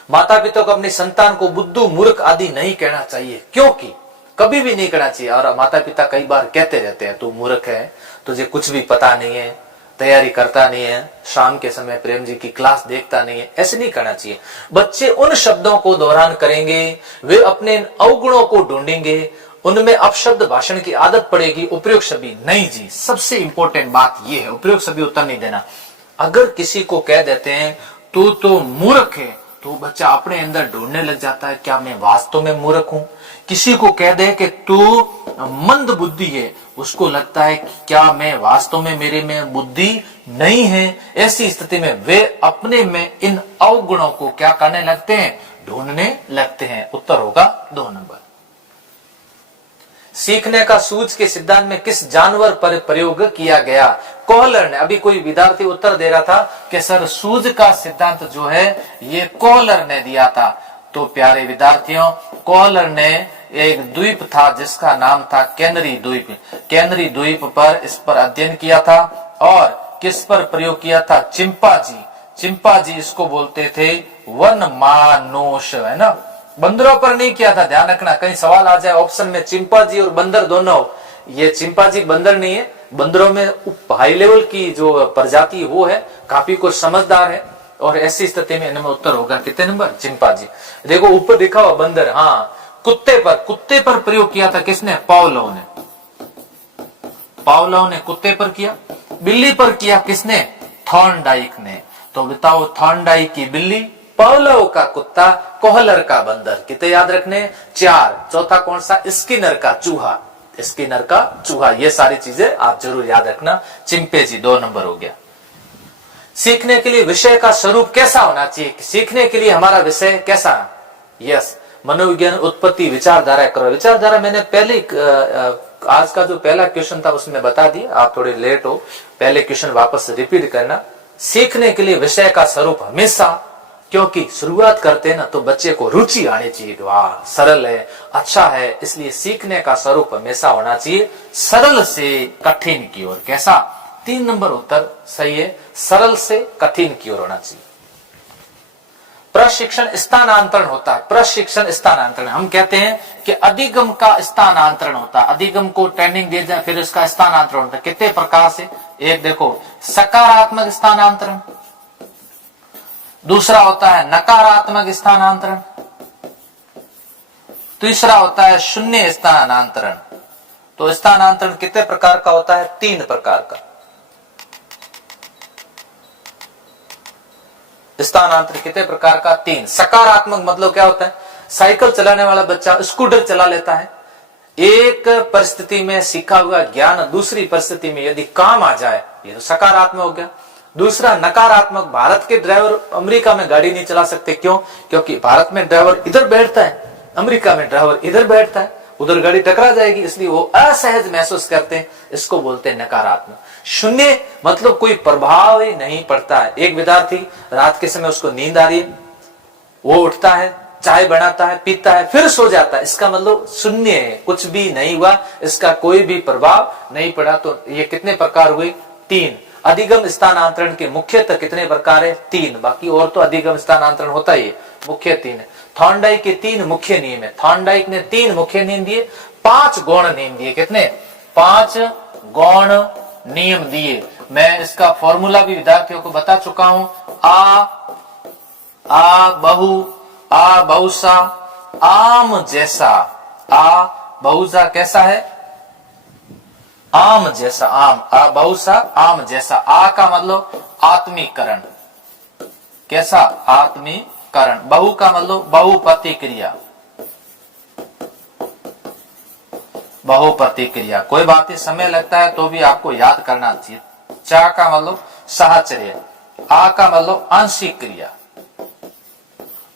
माता पिता को अपनी संतान को बुद्धू, मूर्ख आदि नहीं कहना चाहिए, क्योंकि कभी भी नहीं कहना चाहिए। और माता पिता कई बार कहते रहते हैं तू मूर्ख है, तुझे कुछ भी पता नहीं है, तैयारी करता नहीं है, शाम के समय प्रेम जी की क्लास देखता नहीं है, ऐसे नहीं करना चाहिए। बच्चे उन शब्दों को दोहरान करेंगे, वे अपने अवगुणों को ढूंढेंगे, उनमें अपशब्द भाषण की आदत पड़ेगी, उपयुक्त शब्द नहीं जी। सबसे इंपॉर्टेंट बात यह है, उपयुक्त शब्द उत्तर नहीं देना। अगर किसी को कह देते हैं तू तो मूर्ख है, तो बच्चा अपने अंदर ढूंढने लग जाता है क्या मैं वास्तव में मूर्ख हूं। किसी को कह दे कि तू मंद बुद्धि है, उसको लगता है कि क्या मैं वास्तव में, मेरे में बुद्धि नहीं है। ऐसी स्थिति में वे अपने में इन अवगुणों को क्या करने लगते हैं? ढूंढने लगते हैं। उत्तर होगा 2 नंबर। सीखने का सूझ के सिद्धांत में किस जानवर पर प्रयोग किया गया? कोहलर ने, अभी कोई विद्यार्थी उत्तर दे रहा था कि सर सूझ का सिद्धांत जो है ये कोहलर ने दिया था। तो प्यारे विद्यार्थियों, कोहलर ने एक द्वीप था जिसका नाम था कैनरी द्वीप, कैनरी द्वीप पर इस पर अध्ययन किया था। और किस पर प्रयोग किया था? चिंपांजी, चिंपांजी इसको बोलते थे वन मानुष, है ना, बंदरों पर नहीं किया था। ध्यान रखना, कहीं सवाल आ जाए ऑप्शन में चिंपांजी और बंदर दोनों, ये चिंपांजी बंदर नहीं है, बंदरों में हाई लेवल की जो प्रजाति वो है, काफी कुछ समझदार है, और ऐसी स्थिति में इनमें उत्तर होगा कितने नंबर? चिंपांजी। देखो ऊपर लिखा हुआ बंदर, हाँ, कुत्ते पर प्रयोग किया था किसने? पावलोव ने, पावलोव ने कुत्ते पर किया। बिल्ली पर किया किसने? थॉर्नडाइक ने। तो बताओ, थॉर्नडाइक की बिल्ली, पावलोव का कुत्ता, कोहलर का बंदर। कितने याद रखने? 4। चौथा कौन सा? स्किनर का चूहा, स्किनर का चूहा। ये सारी चीजें आप जरूर याद रखना। चिंपैंजी 2 नंबर हो गया। सीखने के लिए विषय का स्वरूप कैसा होना चाहिए? सीखने के लिए हमारा विषय कैसा? यस, मनोविज्ञान, उत्पत्ति, विचारधारा करो। विचारधारा मैंने पहले आज का जो पहला क्वेश्चन था उसमें बता दिया, आप थोड़े लेट हो, पहले क्वेश्चन वापस रिपीट करना। सीखने के लिए विषय का स्वरूप हमेशा, क्योंकि शुरुआत करते हैं ना तो बच्चे को रुचि आनी चाहिए, वाह सरल है, अच्छा है, इसलिए सीखने का स्वरूप हमेशा होना चाहिए सरल से कठिन की ओर। कैसा? 3 नंबर उत्तर सही है, सरल से कठिन की ओर होना चाहिए। प्रशिक्षण स्थानांतरण होता है, प्रशिक्षण स्थानांतरण, हम कहते हैं कि अधिगम का स्थानांतरण होता है। अधिगम को ट्रेनिंग दिया जाए फिर इसका स्थानांतरण होता है। कितने प्रकार से? एक देखो, सकारात्मक स्थानांतरण, दूसरा होता है नकारात्मक स्थानांतरण, तीसरा होता है शून्य स्थानांतरण। तो स्थानांतरण कितने प्रकार का होता है? 3 प्रकार का। स्थानांतरण कितने प्रकार का? 3। सकारात्मक मतलब क्या होता है? साइकिल चलाने वाला बच्चा स्कूटर चला लेता है, एक परिस्थिति में सीखा हुआ ज्ञान दूसरी परिस्थिति में यदि काम आ जाए, ये तो सकारात्मक हो गया। दूसरा नकारात्मक, भारत के ड्राइवर अमेरिका में गाड़ी नहीं चला सकते। क्यों? क्योंकि भारत में ड्राइवर इधर बैठता है, अमेरिका में ड्राइवर इधर बैठता है, उधर गाड़ी टकरा जाएगी, इसलिए वो असहज महसूस करते हैं। इसको बोलते हैं नकारात्मक। शून्य मतलब कोई प्रभाव ही नहीं पड़ता है। एक विद्यार्थी रात के समय उसको नींद आ रही है, वो उठता है, चाय बनाता है, पीता है, फिर सो जाता है, इसका मतलब शून्य है, कुछ भी नहीं हुआ, इसका कोई भी प्रभाव नहीं पड़ा। तो ये कितने प्रकार हुए? 3। अधिगम स्थानांतरण के मुख्यतः कितने प्रकार है? 3। बाकी और तो अधिगम स्थानांतरण होता ही, मुख्य 3 है। थॉर्नडाइक के 3 मुख्य नियम है। थॉर्नडाइक ने 3 मुख्य नियम दिए, 5 गौण नियम दिए। कितने? 5 गौण नियम दिए। मैं इसका फॉर्मूला भी विद्यार्थियों को बता चुका हूं। आ बहु, आ बहुसा, आम जैसा। आ बहुसा कैसा है? आम जैसा, आम। आ बहुसा, आम जैसा। आ का मतलब आत्मीकरण, कैसा? आत्मीकरण। बहु का मतलब बहुप्रतिक्रिया, बहुप्रतिक्रिया। कोई बात नहीं, समय लगता है तो भी आपको याद करना चाहिए। चा का मतलब साहचर्य। आ का मतलब आंशिक क्रिया,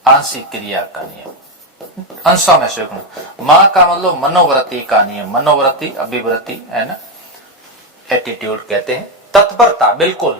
आंशिक क्रिया का नियम, अंशों में से। मां का मतलब मनोवृत्ति का नियम, मनोवृत्ति, अभिवृत्ति है ना, एटीट्यूड कहते हैं। तत्परता, बिल्कुल।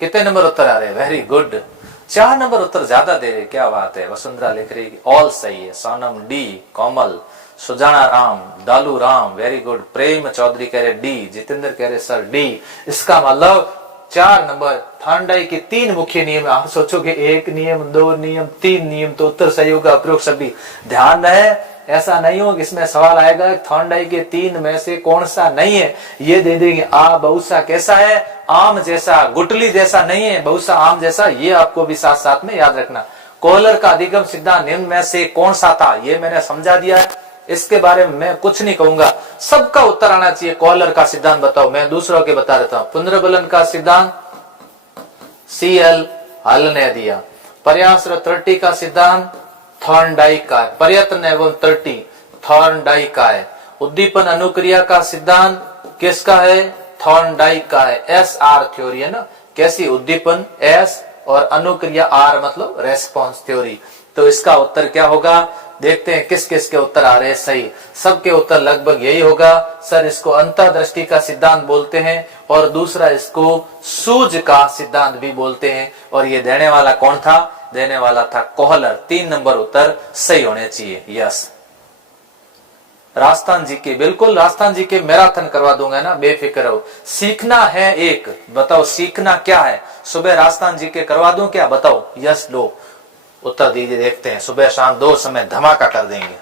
कितने नंबर उत्तर आ रहे हैं? वेरी गुड, 4 नंबर उत्तर ज्यादा दे रहे, क्या बात है। वसुंधरा लिख रही ऑल सही है। सोनम डी, कोमल, सुजाना राम, दालू राम, वेरी गुड। प्रेम चौधरी कह रहे डी, जितेंद्र कह रहे सर डी। इसका मतलब 4 नंबर। थॉर्नडाइक के 3 मुख्य नियम। आप सोचोगे 1 नियम, 2 नियम, 3 नियम, तो उत्तर सही होगा। उपरोक्त सभी ध्यान रहे, ऐसा नहीं हो कि इसमें सवाल आएगा थॉर्नडाइक के 3 में से कौन सा नहीं है, ये दे देंगे। आ बहुसा कैसा है? आम जैसा, गुटली जैसा नहीं है, बहुसा आम जैसा। ये आपको भी साथ साथ में याद रखना। कोहलर का अधिगम सिद्धांत निम्न में से कौन सा था? ये मैंने समझा दिया है, इसके बारे में मैं कुछ नहीं कहूंगा, सबका उत्तर आना चाहिए। कोहलर का सिद्धांत बताओ, मैं दूसरों के बता देता हूं। पुनर्बलन का सिद्धांत सीएल हल ने दिया। प्रयास और त्रुटि का सिद्धांत थॉर्नडाइक का है। प्रयत्न एवं त्रुटि थॉर्नडाइक का है। उद्दीपन अनुक्रिया का सिद्धांत किसका है? थॉर्नडाइक का है। SR थ्योरी है ना, कैसी? उद्दीपन S और अनुक्रिया R मतलब रेस्पॉन्स थ्योरी। तो इसका उत्तर क्या होगा? देखते हैं किस किस के उत्तर आ रहे हैं सही। सबके उत्तर लगभग यही होगा। सर इसको अंतर्दृष्टि का सिद्धांत बोलते हैं, और दूसरा इसको सूझ का सिद्धांत भी बोलते हैं। और ये देने वाला कौन था? देने वाला था कोहलर। 3 नंबर उत्तर सही होने चाहिए। यस, राजस्थान जी के, बिल्कुल राजस्थान जी के मैराथन करवा दूंगा ना, बेफिक्र रहो। सीखना है एक, बताओ सीखना क्या है? सुबह राजस्थान जी के करवा दूं क्या? बताओ। यस लो, उत्तर दीजिए, देखते हैं। सुबह शाम 2 समय धमाका कर देंगे।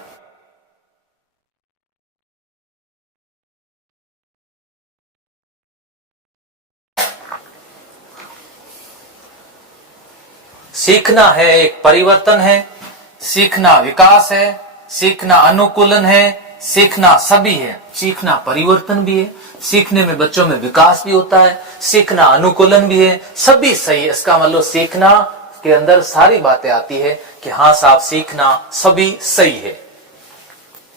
सीखना है एक परिवर्तन है, सीखना विकास है, सीखना अनुकूलन है, सीखना सभी है। सीखना परिवर्तन भी है, सीखने में बच्चों में विकास भी होता है, सीखना अनुकूलन भी है, सभी सही है। इसका मतलब सीखना के अंदर सारी बातें आती है कि हाँ साहब सीखना सभी सही है।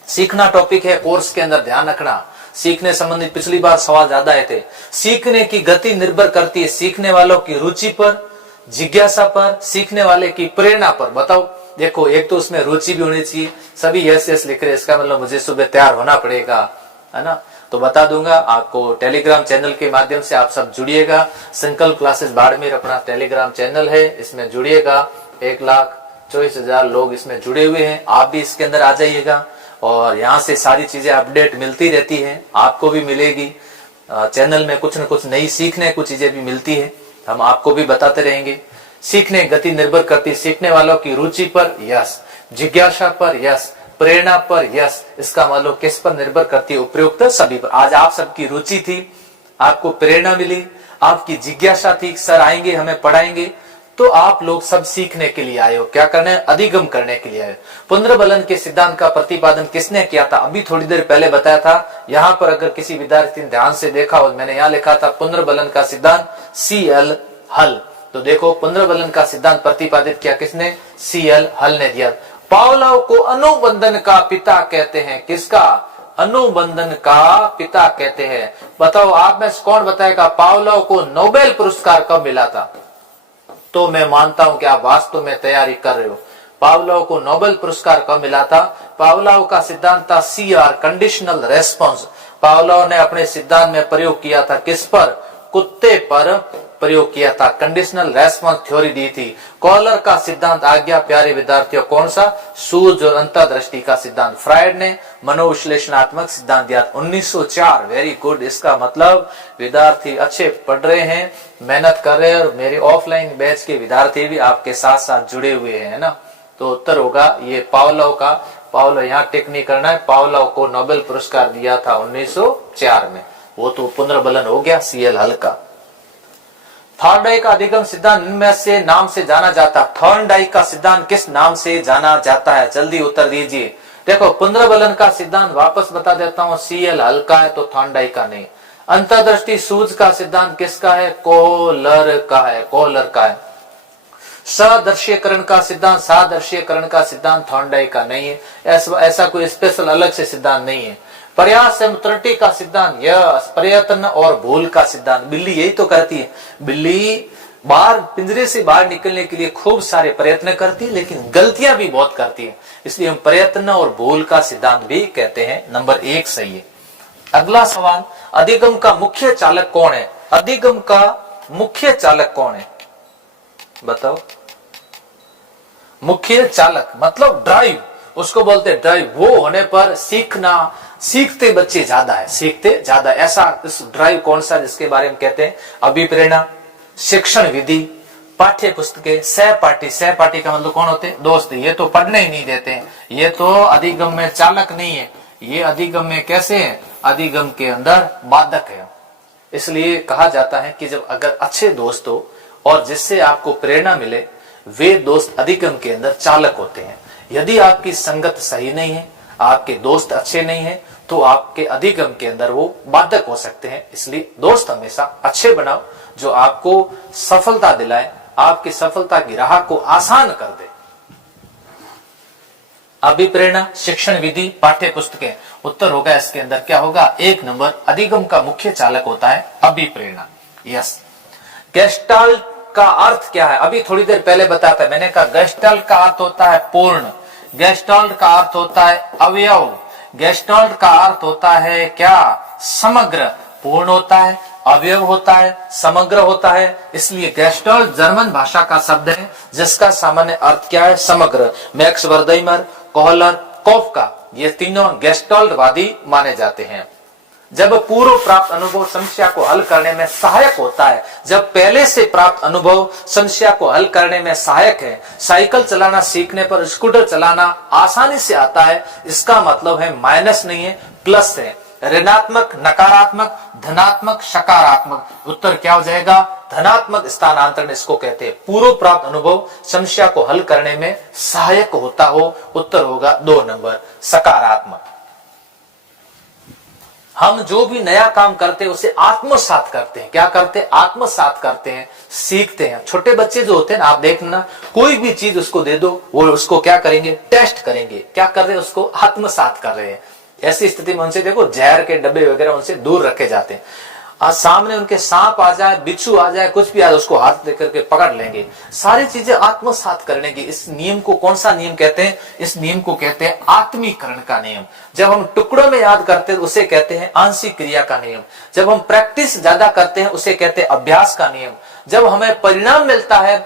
सीखना टॉपिक है कोर्स के अंदर, ध्यान रखना। सीखने संबंधित पिछली बार सवाल ज्यादा आए थे। सीखने की गति निर्भर करती है सीखने वालों की रुचि पर, जिज्ञासा पर, सीखने वाले की प्रेरणा पर। बताओ, देखो एक तो उसमें रुचि भी होनी चाहिए। सभी यस यस लिख रहे, इसका मतलब मुझे सुबह तैयार होना पड़ेगा, है ना। तो बता दूंगा आपको, टेलीग्राम चैनल के माध्यम से आप सब जुड़िएगा। संकल्प क्लासेस बाड़मेर अपना टेलीग्राम चैनल है, इसमें जुड़िएगा। 1,24,000 लोग इसमें जुड़े हुए हैं। आप भी इसके अंदर आ जाइएगा, और यहाँ से सारी चीजें अपडेट मिलती रहती है, आपको भी मिलेगी। चैनल में कुछ न कुछ नई सीखने कुछ चीजें भी मिलती है, हम आपको भी बताते रहेंगे। सीखने गति निर्भर करती सीखने वालों की रुचि पर, यस, जिज्ञासा पर, यस, प्रेरणा पर, यस। इसका मतलब किस पर निर्भर करती है? उपयुक्त सभी पर। आज आप सबकी रुचि थी, आपको प्रेरणा मिली, आपकी जिज्ञासा थी, सर आएंगे हमें पढ़ाएंगे, तो आप लोग सब सीखने के लिए आए हो। क्या करना है? अधिगम करने के लिए आए हो। पुनर्बलन के सिद्धांत का प्रतिपादन किसने किया था? अभी थोड़ी देर पहले बताया था। यहाँ पर अगर किसी विद्यार्थी ने ध्यान से देखा हो, मैंने यहाँ लिखा था पुनर्बलन का सिद्धांत CL हल। तो देखो, पुनर्बलन का सिद्धांत प्रतिपादित किया किसने? CL हल ने दिया। पावलोव को अनुबंधन का पिता कहते हैं। किसका? अनुबंधन का पिता कहते हैं। बताओ आप में से कौन बताएगा पावलोव को नोबेल पुरस्कार कब मिला था? तो मैं मानता हूं कि आप वास्तव में तैयारी कर रहे हो। पावलोव को नोबेल पुरस्कार कब मिला था? पावलोव का सिद्धांत था CR, कंडीशनल रेस्पॉन्स। पावलोव ने अपने सिद्धांत में प्रयोग किया था किस पर? कुत्ते पर प्रयोग किया था, कंडीशनल रेस्पॉन्स थ्योरी दी थी। कॉलर का सिद्धांत आ गया प्यारे विद्यार्थियों, कौन सा? सूझ और अंतर्दृष्टि का सिद्धांत। फ्रायड ने मनोविश्लेषणात्मक सिद्धांत दिया 1904। Very good. इसका मतलब विद्यार्थी अच्छे पढ़ रहे हैं, मेहनत कर रहे हैं, और मेरे ऑफलाइन बैच के विद्यार्थी भी आपके साथ साथ जुड़े हुए हैं ना। तो उत्तर होगा ये पावलोव का। पावलोव यहाँ टिक नहीं करना है। पावलोव को नोबेल पुरस्कार दिया था 1904 में। वो तो पुनर्बलन हो गया CL हल्का। थॉर्नडाइक का अधिगम सिद्धांत इनमें से नाम से जाना जाता है। थॉर्नडाइक का सिद्धांत किस नाम से जाना जाता है? जल्दी उत्तर दीजिए। देखो पुनर्बलन का सिद्धांत वापस बता देता हूं, CL हल्का है तो थॉर्नडाइक का नहीं। अंतर्दृष्टि सूझ का सिद्धांत किसका है? कोहलर का है, कोहलर का है। सदृश्यकरण का सिद्धांत, सादृश्यकरण का सिद्धांत थॉर्नडाइक का नहीं है। ऐसा कोई स्पेशल अलग से सिद्धांत नहीं है। प्रयास एवं त्रुटि का सिद्धांत, यह प्रयत्न और भूल का सिद्धांत। बिल्ली यही तो करती है। बिल्ली बाहर पिंजरे से बाहर निकलने के लिए खूब सारे प्रयत्न करती है, लेकिन गलतियां भी बहुत करती है, इसलिए हम प्रयत्न और भूल का सिद्धांत भी कहते हैं। नंबर 1 सही है। अगला सवाल, अधिगम का मुख्य चालक कौन है? अधिगम का मुख्य चालक कौन है? बताओ। मुख्य चालक मतलब ड्राइव, उसको बोलते हैं ड्राइव। वो होने पर सीखते बच्चे ज्यादा है, सीखते ज्यादा। ऐसा इस ड्राइव कौन सा जिसके बारे में कहते हैं? अभिप्रेरणा, शिक्षण विधि, पाठ्य पुस्तकें, सहपाठी। सहपाठी का मतलब कौन होते हैं? दोस्त। ये तो पढ़ने ही नहीं देते हैं, ये तो अधिगम में चालक नहीं है, ये अधिगम में कैसे है? अधिगम के अंदर बाधक है। इसलिए कहा जाता है कि जब अगर अच्छे दोस्त हो और जिससे आपको प्रेरणा मिले, वे दोस्त अधिगम के अंदर चालक होते हैं। यदि आपकी संगत सही नहीं है, आपके दोस्त अच्छे नहीं है, तो आपके अधिगम के अंदर वो बाधक हो सकते हैं। इसलिए दोस्त हमेशा अच्छे बनाओ जो आपको सफलता दिलाए, आपकी सफलता की राह को आसान कर दे। अभिप्रेरणा, शिक्षण विधि, पाठ्य पुस्तकें। उत्तर होगा इसके अंदर क्या होगा? 1 नंबर। अधिगम का मुख्य चालक होता है अभिप्रेरणा। यस। गेस्टाल्ट का अर्थ क्या है? अभी थोड़ी देर पहले बताया था मैंने, कहा गेस्टाल्ट का अर्थ होता है पूर्ण, गेस्टाल्ट का अर्थ होता है अवयव, गेस्टाल्ट का अर्थ होता है क्या? समग्र। पूर्ण होता है, अवयव होता है, समग्र होता है। इसलिए गेस्टाल्ट जर्मन भाषा का शब्द है जिसका सामान्य अर्थ क्या है? समग्र। मैक्स वर्दहैमर, कोहलर, कोफका, ये तीनों गेस्टाल्टवादी माने जाते हैं। जब पूर्व प्राप्त अनुभव समस्या को हल करने में सहायक होता है, जब पहले से प्राप्त अनुभव समस्या को हल करने में सहायक है। साइकिल चलाना सीखने पर स्कूटर चलाना आसानी से आता है, इसका मतलब है माइनस नहीं है, प्लस है। ऋणात्मक, नकारात्मक, धनात्मक, सकारात्मक। उत्तर क्या हो जाएगा? धनात्मक स्थानांतरण इसको कहते हैं। पूर्व प्राप्त अनुभव समस्या को हल करने में सहायक होता हो। उत्तर होगा 2 नंबर, सकारात्मक। हम जो भी नया काम करते हैं उसे आत्मसात करते हैं। क्या करते हैं? आत्मसात करते हैं, सीखते हैं। छोटे बच्चे जो होते हैं ना, आप देखना, कोई भी चीज उसको दे दो, वो उसको क्या करेंगे? टेस्ट करेंगे। क्या कर रहे हैं? उसको आत्मसात कर रहे हैं। ऐसी स्थिति में उनसे देखो, जहर के डब्बे वगैरह उनसे दूर रखे जाते हैं। आज सामने उनके सांप आ जाए, बिच्छू आ जाए, कुछ भी आ जाए, उसको हाथ लेकर के पकड़ लेंगे। सारी चीजें आत्मसात करने की। इस नियम को कौन सा नियम कहते हैं? इस नियम को कहते हैं आत्मीकरण का नियम। जब हम टुकड़ों में याद करते हैं उसे कहते हैं आंशिक क्रिया का नियम। जब हम प्रैक्टिस ज्यादा करते हैं उसे कहते हैं अभ्यास का नियम। जब हमें परिणाम मिलता है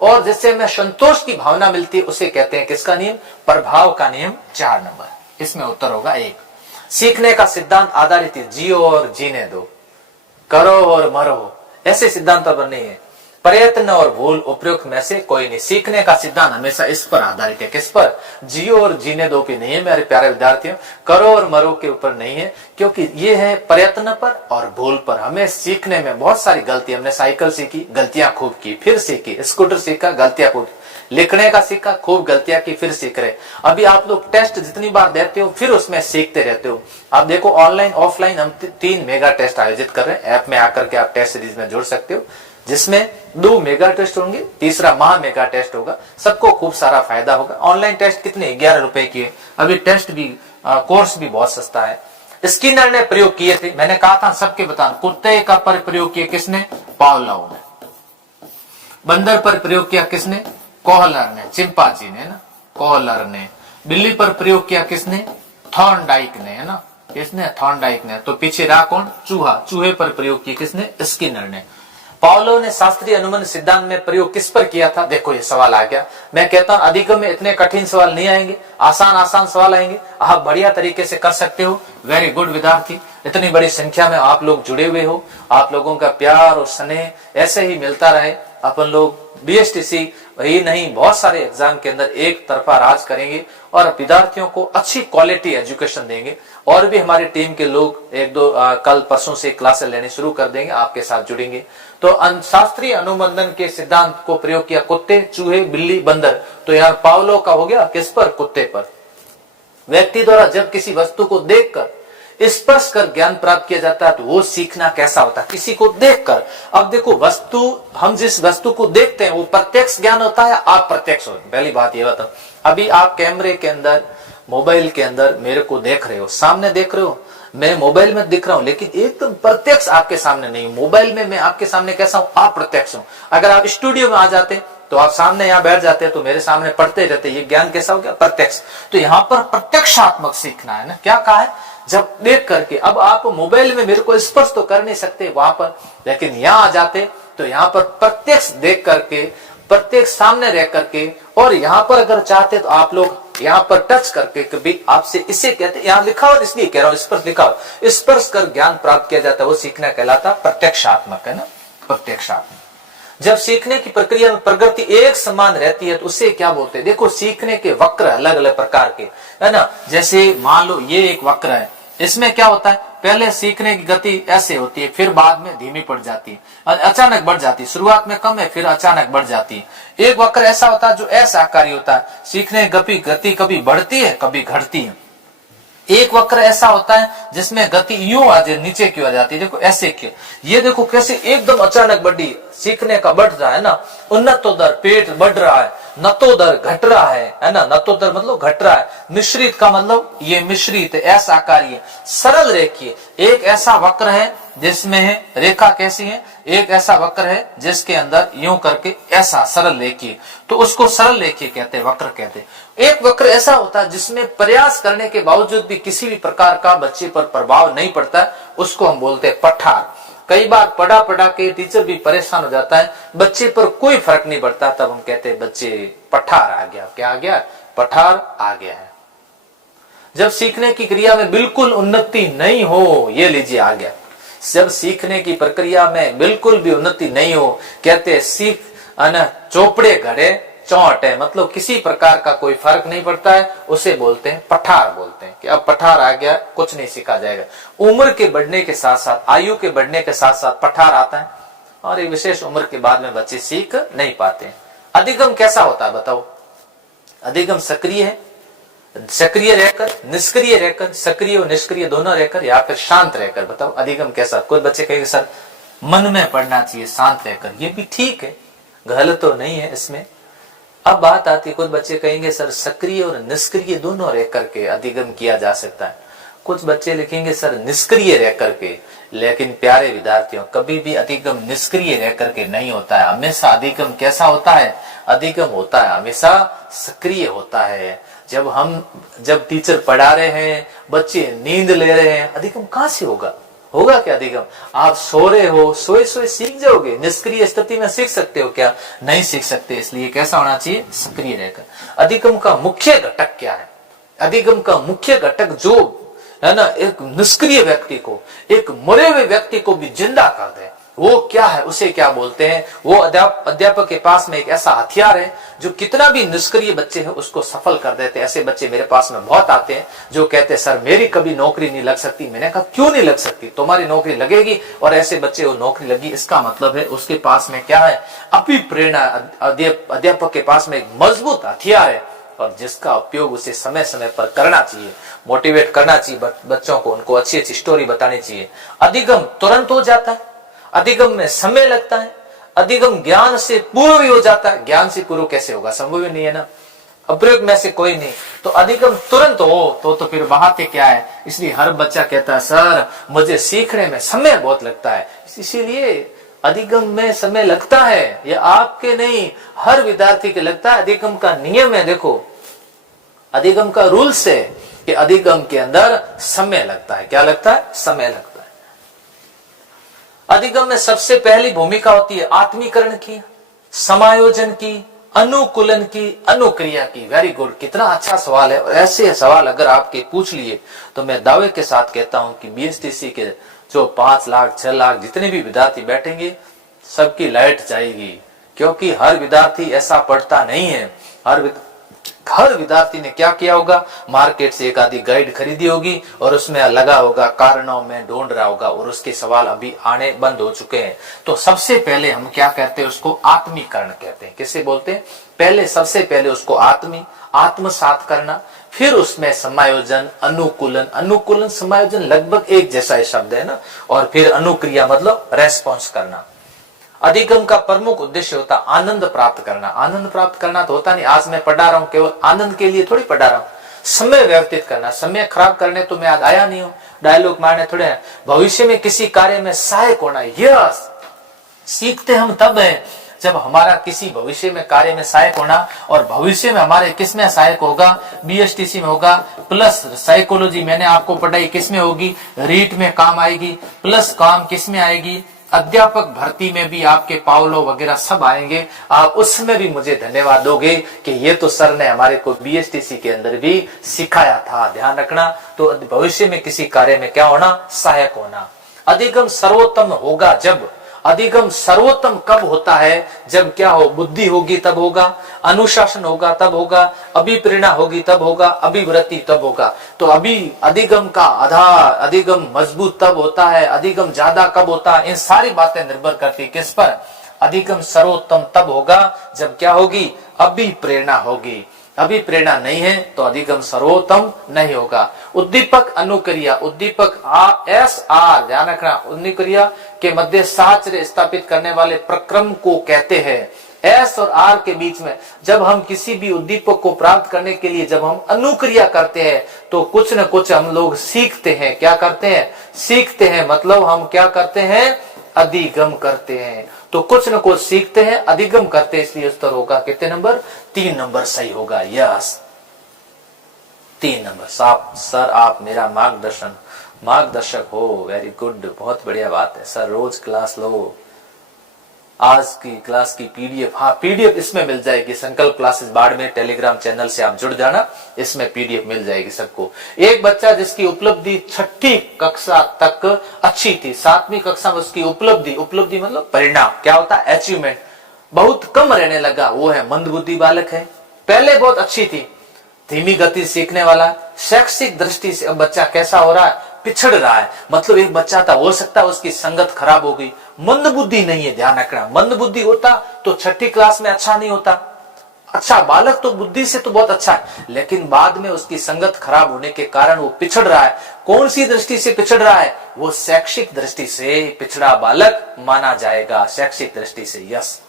और जिससे हमें संतोष की भावना मिलती है उसे कहते हैं किसका नियम? प्रभाव का नियम। 4 नंबर। इसमें उत्तर होगा 1। सीखने का सिद्धांत आधारित है जियो और जीने दो, करो और मरो, ऐसे सिद्धांतों पर नहीं है। प्रयत्न और भूल उपयुक्त में से कोई नहीं। सीखने का सिद्धांत हमेशा इस पर आधारित है। किस पर? जियो और जीने दो पे नहीं है मेरे प्यारे विद्यार्थियों, करो और मरो के ऊपर नहीं है, क्योंकि ये है प्रयत्न पर और भूल पर। हमें सीखने में बहुत सारी गलती, हमने साइकिल सीखी, गलतियां खूब की, फिर सीखी, स्कूटर सीखा, गलतियां खूब, लिखने का सीखा, खूब गलतियां की, फिर सीख रहे। अभी आप लोग टेस्ट जितनी बार देते हो फिर उसमें सीखते रहते हो। आप देखो ऑनलाइन ऑफलाइन हम 3 मेगा टेस्ट आयोजित कर रहे हैं। ऐप में आकर के आप टेस्ट सीरीज में जुड़ सकते हो, जिसमें 2 मेगा टेस्ट होंगे, तीसरा महा मेगा टेस्ट होगा। सबको खूब सारा फायदा होगा। ऑनलाइन टेस्ट कितने? 11 रुपए की है। अभी टेस्ट भी कोर्स भी बहुत सस्ता है। स्किनर ने प्रयोग किए थे, मैंने कहा था सबके बताना। कुत्ते का पर प्रयोग किया किसने? पावलोव ने। बंदर पर प्रयोग किया किसने? कोहलर ने, चिंपांजी ने ना, कोहलर ने। बिल्ली पर प्रयोग किया किसने? थॉर्नडाइक ने, है ना, किसने? थॉर्नडाइक ने। तो पीछे रहा कौन? चूहा। चूहे पर प्रयोग किया किसने? स्किनर ने। पावलोव ने शास्त्रीय अनुमान सिद्धांत में प्रयोग किस पर किया था? देखो ये सवाल आ गया। मैं कहता हूं अधिगम में इतने कठिन सवाल नहीं आएंगे, आसान आसान सवाल आएंगे, आप बढ़िया तरीके से कर सकते हो। वेरी गुड विद्यार्थी, इतनी बड़ी संख्या में आप लोग जुड़े हुए हो, आप लोगों का प्यार और स्नेह ऐसे ही मिलता रहे। अपन लोग बीएसटीसी ही नहीं, बहुत सारे एग्जाम के अंदर एक तरफा राज करेंगे और विद्यार्थियों को अच्छी क्वालिटी एजुकेशन देंगे। और भी हमारी टीम के लोग एक दो कल परसों से क्लासेस लेने शुरू कर देंगे, आपके साथ जुड़ेंगे। तो शास्त्रीय अनुबंधन के सिद्धांत को प्रयोग किया कुत्ते, चूहे, बिल्ली, बंदर। तो यहाँ पावलोव का हो गया किस पर? कुत्ते पर। व्यक्ति द्वारा जब किसी वस्तु को देखकर स्पर्श कर ज्ञान प्राप्त किया जाता है तो वो सीखना कैसा होता है? किसी को देखकर। अब देखो वस्तु, हम जिस वस्तु को देखते हैं वो प्रत्यक्ष ज्ञान होता है, अप्रत्यक्ष होता है। पहली बात ये बताओ, अभी आप कैमरे के अंदर, मोबाइल के अंदर मेरे को देख रहे हो, सामने देख रहे हो, मैं मोबाइल में दिख रहा हूं, लेकिन एकदम प्रत्यक्ष आपके सामने नहीं हूं। मोबाइल में मैं आपके सामने कैसा हूं? अप्रत्यक्ष हूं। अगर आप स्टूडियो में आ जाते तो आप सामने यहाँ बैठ जाते तो मेरे सामने पढ़ते रहते, ये ज्ञान कैसा हो गया? प्रत्यक्ष। तो यहाँ पर प्रत्यक्षात्मक सीखना है ना। क्या कहा है? जब देख करके। अब आप मोबाइल में मेरे को स्पर्श तो कर नहीं सकते वहां पर, लेकिन यहाँ आ जाते तो यहाँ पर प्रत्यक्ष देख करके, प्रत्यक्ष सामने रह करके, और यहाँ पर अगर चाहते तो आप लोग यहाँ पर टच करके कभी आपसे, इसे कहते, यहाँ लिखा हो इसलिए कह रहा हूँ, स्पर्श लिखा हो, स्पर्श कर ज्ञान प्राप्त किया जाता है, वो सीखना कहलाता प्रत्यक्षात्मक, है ना, प्रत्यक्षात्मक। जब सीखने की प्रक्रिया में प्रगति एक समान रहती है तो उसे क्या बोलते हैं? देखो सीखने के वक्र अलग अलग प्रकार के, है ना। जैसे मान लो ये एक वक्र है, इसमें क्या होता है? पहले सीखने की गति ऐसे होती है, फिर बाद में धीमी पड़ जाती है, अचानक बढ़ जाती है। शुरुआत में कम है, फिर अचानक बढ़ जाती है। एक वक्र ऐसा होता है जो ऐसा आकारी होता है, सीखने की गति कभी बढ़ती है कभी घटती है। एक वक्र ऐसा होता है जिसमें गति यूं आ जाए, नीचे क्यों आ जाती है, देखो ऐसे क्यों। ये देखो कैसे एकदम अचानक बढ़ी, सीखने का बढ़ रहा है ना, उन्नतोदर पेट बढ़ रहा है, नतोदर घट रहा है ना, नतोदर मतलब घट रहा है, मिश्रित का मतलब ये मिश्रित ऐसा आकारी, सरल रेखीय। एक ऐसा वक्र है जिसमें है रेखा कैसी है, एक ऐसा वक्र है जिसके अंदर यूं करके ऐसा सरल रेखीय, तो उसको सरल रेखीय कहते हैं, वक्र कहते हैं। एक वक्र ऐसा होता है जिसमें प्रयास करने के बावजूद भी किसी भी प्रकार का बच्चे पर प्रभाव नहीं पड़ता है, उसको हम बोलते हैं पठार। कई बार पढ़ा पढ़ा के टीचर भी परेशान हो जाता है, बच्चे पर कोई फर्क नहीं पड़ता, तब हम कहते हैं बच्चे पठार आ गया। क्या आ गया? पठार आ गया है। जब सीखने की क्रिया में बिल्कुल उन्नति नहीं हो, ये लीजिए आ गया। जब सीखने की प्रक्रिया में बिल्कुल भी उन्नति नहीं हो, कहते हैं सीख चौपड़े घड़े चौट है, मतलब किसी प्रकार का कोई फर्क नहीं पड़ता है, उसे बोलते हैं पठार, बोलते हैं कि अब पठार आ गया, कुछ नहीं सीखा जाएगा। उम्र के बढ़ने के साथ साथ, आयु के बढ़ने के साथ साथ पठार आता है, और एक विशेष उम्र के बाद में बच्चे सीख नहीं पाते हैं। अधिगम कैसा होता है बताओ? अधिगम सक्रिय है, सक्रिय रहकर, निष्क्रिय रहकर, सक्रिय और निष्क्रिय दोनों रहकर, या फिर शांत रहकर। बताओ अधिगम कैसा? कोई बच्चे कहेंगे सर मन में पढ़ना चाहिए शांत रहकर, ये भी ठीक है, गलत तो नहीं है इसमें। अब बात आती है, कुछ बच्चे कहेंगे सर सक्रिय और निष्क्रिय दोनों रह करके अधिगम किया जा सकता है। कुछ बच्चे लिखेंगे सर निष्क्रिय रह करके, लेकिन प्यारे विद्यार्थियों कभी भी अधिगम निष्क्रिय रह करके नहीं होता है। हमेशा अधिगम कैसा होता है? अधिगम होता है हमेशा सक्रिय होता है। जब टीचर पढ़ा रहे हैं, बच्चे नींद ले रहे हैं, अधिगम कहां से होगा? होगा क्या अधिगम? आप सो रहे हो, सोए सोए सीख जाओगे। निष्क्रिय स्थिति में सीख सकते हो क्या? नहीं सीख सकते। इसलिए कैसा होना चाहिए? सक्रिय रहकर। अधिगम का मुख्य घटक क्या है? अधिगम का मुख्य घटक जो है ना, एक निष्क्रिय व्यक्ति को, एक मरे हुए व्यक्ति को भी जिंदा कर दे, वो क्या है? उसे क्या बोलते हैं? वो अध्यापक के पास में एक ऐसा हथियार है जो कितना भी निष्क्रिय बच्चे हैं उसको सफल कर देते हैं। ऐसे बच्चे मेरे पास में बहुत आते हैं जो कहते हैं सर मेरी कभी नौकरी नहीं लग सकती। मैंने कहा क्यों नहीं लग सकती? तुम्हारी नौकरी लगेगी। और ऐसे बच्चे वो नौकरी लगी, इसका मतलब है उसके पास में क्या है? अपनी प्रेरणा। अध्यापक के पास में एक मजबूत हथियार है और जिसका उपयोग उसे समय समय पर करना चाहिए, मोटिवेट करना चाहिए बच्चों को, उनको अच्छी अच्छी स्टोरी बतानी चाहिए। अधिगम तुरंत हो जाता है, अधिगम में समय लगता है, अधिगम ज्ञान से पूर्व ही हो जाता है। ज्ञान से पूर्व कैसे होगा? संभव ही नहीं है ना। अप्रयोग में से कोई नहीं, तो अधिगम तुरंत हो तो फिर बहाते क्या है। इसलिए हर बच्चा कहता है सर मुझे सीखने में समय बहुत लगता है, इसीलिए अधिगम में समय लगता है। ये आपके नहीं, हर विद्यार्थी के लगता है। अधिगम का नियम है, देखो अधिगम का रूल्स है कि अधिगम के अंदर समय लगता है। क्या लगता है? समय लगता है। अधिगम में सबसे पहली भूमिका होती है आत्मीकरण की, समायोजन की, अनुकूलन की, अनुक्रिया की। वेरी गुड, कितना अच्छा सवाल है। और ऐसे सवाल अगर आपके पूछ लिए तो मैं दावे के साथ कहता हूं कि बीएसटीसी के जो 5 लाख 6 लाख जितने भी विद्यार्थी बैठेंगे सबकी लाइट जाएगी, क्योंकि हर विद्यार्थी ऐसा पढ़ता नहीं है। हर विद्यार्थी ने क्या किया होगा, मार्केट से एक आधी गाइड खरीदी होगी और उसमें लगा होगा, कारणों में ढूंढ रहा होगा, और उसके सवाल अभी आने बंद हो चुके हैं। तो सबसे पहले हम क्या कहते हैं, उसको आत्मीकरण कहते हैं। किसे बोलते हैं? पहले सबसे पहले उसको आत्मसात करना, फिर उसमें समायोजन, अनुकूलन। अनुकूलन समायोजन लगभग एक जैसा शब्द है ना। और फिर अनुक्रिया मतलब रेस्पॉन्स करना। अधिगम का प्रमुख उद्देश्य होता आनंद प्राप्त करना। आनंद प्राप्त करना तो होता नहीं आज मैं पढ़ा रहा हूं केवल आनंद के लिए थोड़ी पढ़ा रहा हूं, समय व्यतीत करना। समय खराब करने तो मैं आज आया नहीं हूं, डायलॉग मारने थोड़े हैं। भविष्य में किसी कार्य में सहायक होना, यस सीखते हम तब है जब हमारा किसी भविष्य में कार्य में सहायक होना। और भविष्य में हमारे किस में सहायक होगा? बीएसटीसी में होगा। प्लस साइकोलॉजी मैंने आपको पढ़ाई किस में होगी? रीट में काम आएगी। प्लस काम किस में आएगी? अध्यापक भर्ती में भी आपके पावलो वगैरह सब आएंगे। आप उसमें भी मुझे धन्यवाद दोगे कि ये तो सर ने हमारे को बीएसटीसी के अंदर भी सिखाया था। ध्यान रखना। तो भविष्य में किसी कार्य में क्या होना? सहायक होना। अधिगम सर्वोत्तम होगा जब, अधिगम सर्वोत्तम कब होता है? जब क्या हो? बुद्धि होगी तब होगा, अनुशासन होगा तब होगा, अभिप्रेरणा होगी तब होगा, अभिवृत्ति तब होगा। तो अभी अधिगम का आधार, अधिगम मजबूत तब होता है, अधिगम ज्यादा कब होता है, इन सारी बातें निर्भर करती है किस पर? अधिगम सर्वोत्तम तब होगा जब क्या होगी? अभिप्रेरणा होगी। अभिप्रेरणा नहीं है तो अधिगम सर्वोत्तम नहीं होगा। उद्दीपक अनुक्रिया, उद्दीपक SR ध्यान रखना, अनुक्रिया के मध्य साहचर्य स्थापित करने वाले प्रक्रम को कहते हैं। S और R के बीच में जब हम किसी भी उद्दीपक को प्राप्त करने के लिए जब हम अनुक्रिया करते हैं तो कुछ न कुछ हम लोग सीखते हैं। क्या करते हैं? सीखते हैं। मतलब हम क्या करते हैं? अधिगम करते हैं। तो कुछ न कुछ सीखते हैं, अधिगम करते हैं। इसलिए उत्तर होगा कितने नंबर? 3 नंबर सही होगा। Yes 3 number. सर आप मेरा मार्गदर्शक हो। वेरी गुड, बहुत बढ़िया बात है सर। रोज क्लास लो। आज की क्लास की पीडीएफ, हाँ पीडीएफ इसमें मिल जाएगी। संकल्प क्लासेस बाड़मेर टेलीग्राम चैनल से आप जुड़ जाना, इसमें पीडीएफ मिल जाएगी सबको। एक बच्चा जिसकी उपलब्धि 6ठी कक्षा तक अच्छी थी, 7वीं कक्षा में उसकी उपलब्धि मतलब परिणाम क्या होता है? अचीवमेंट बहुत कम रहने लगा। वो है मंदबुद्धि बालक है। पहले बहुत अच्छी थी, धीमी गति सीखने वाला। शैक्षिक दृष्टि से अब बच्चा कैसा हो रहा है? पिछड़ रहा है। मतलब एक बच्चा था, हो सकता है उसकी संगत खराब हो गई, मंदबुद्धि नहीं है। ध्यान रखना, मंदबुद्धि होता तो 6ठी क्लास में अच्छा नहीं होता। अच्छा बालक तो बुद्धि से तो बहुत अच्छा है, लेकिन बाद में उसकी संगत खराब होने के कारण वो पिछड़ रहा है। कौन सी दृष्टि से पिछड़ रहा है? वो शैक्षिक दृष्टि से पिछड़ा बालक माना जाएगा। शैक्षिक दृष्टि से। यस,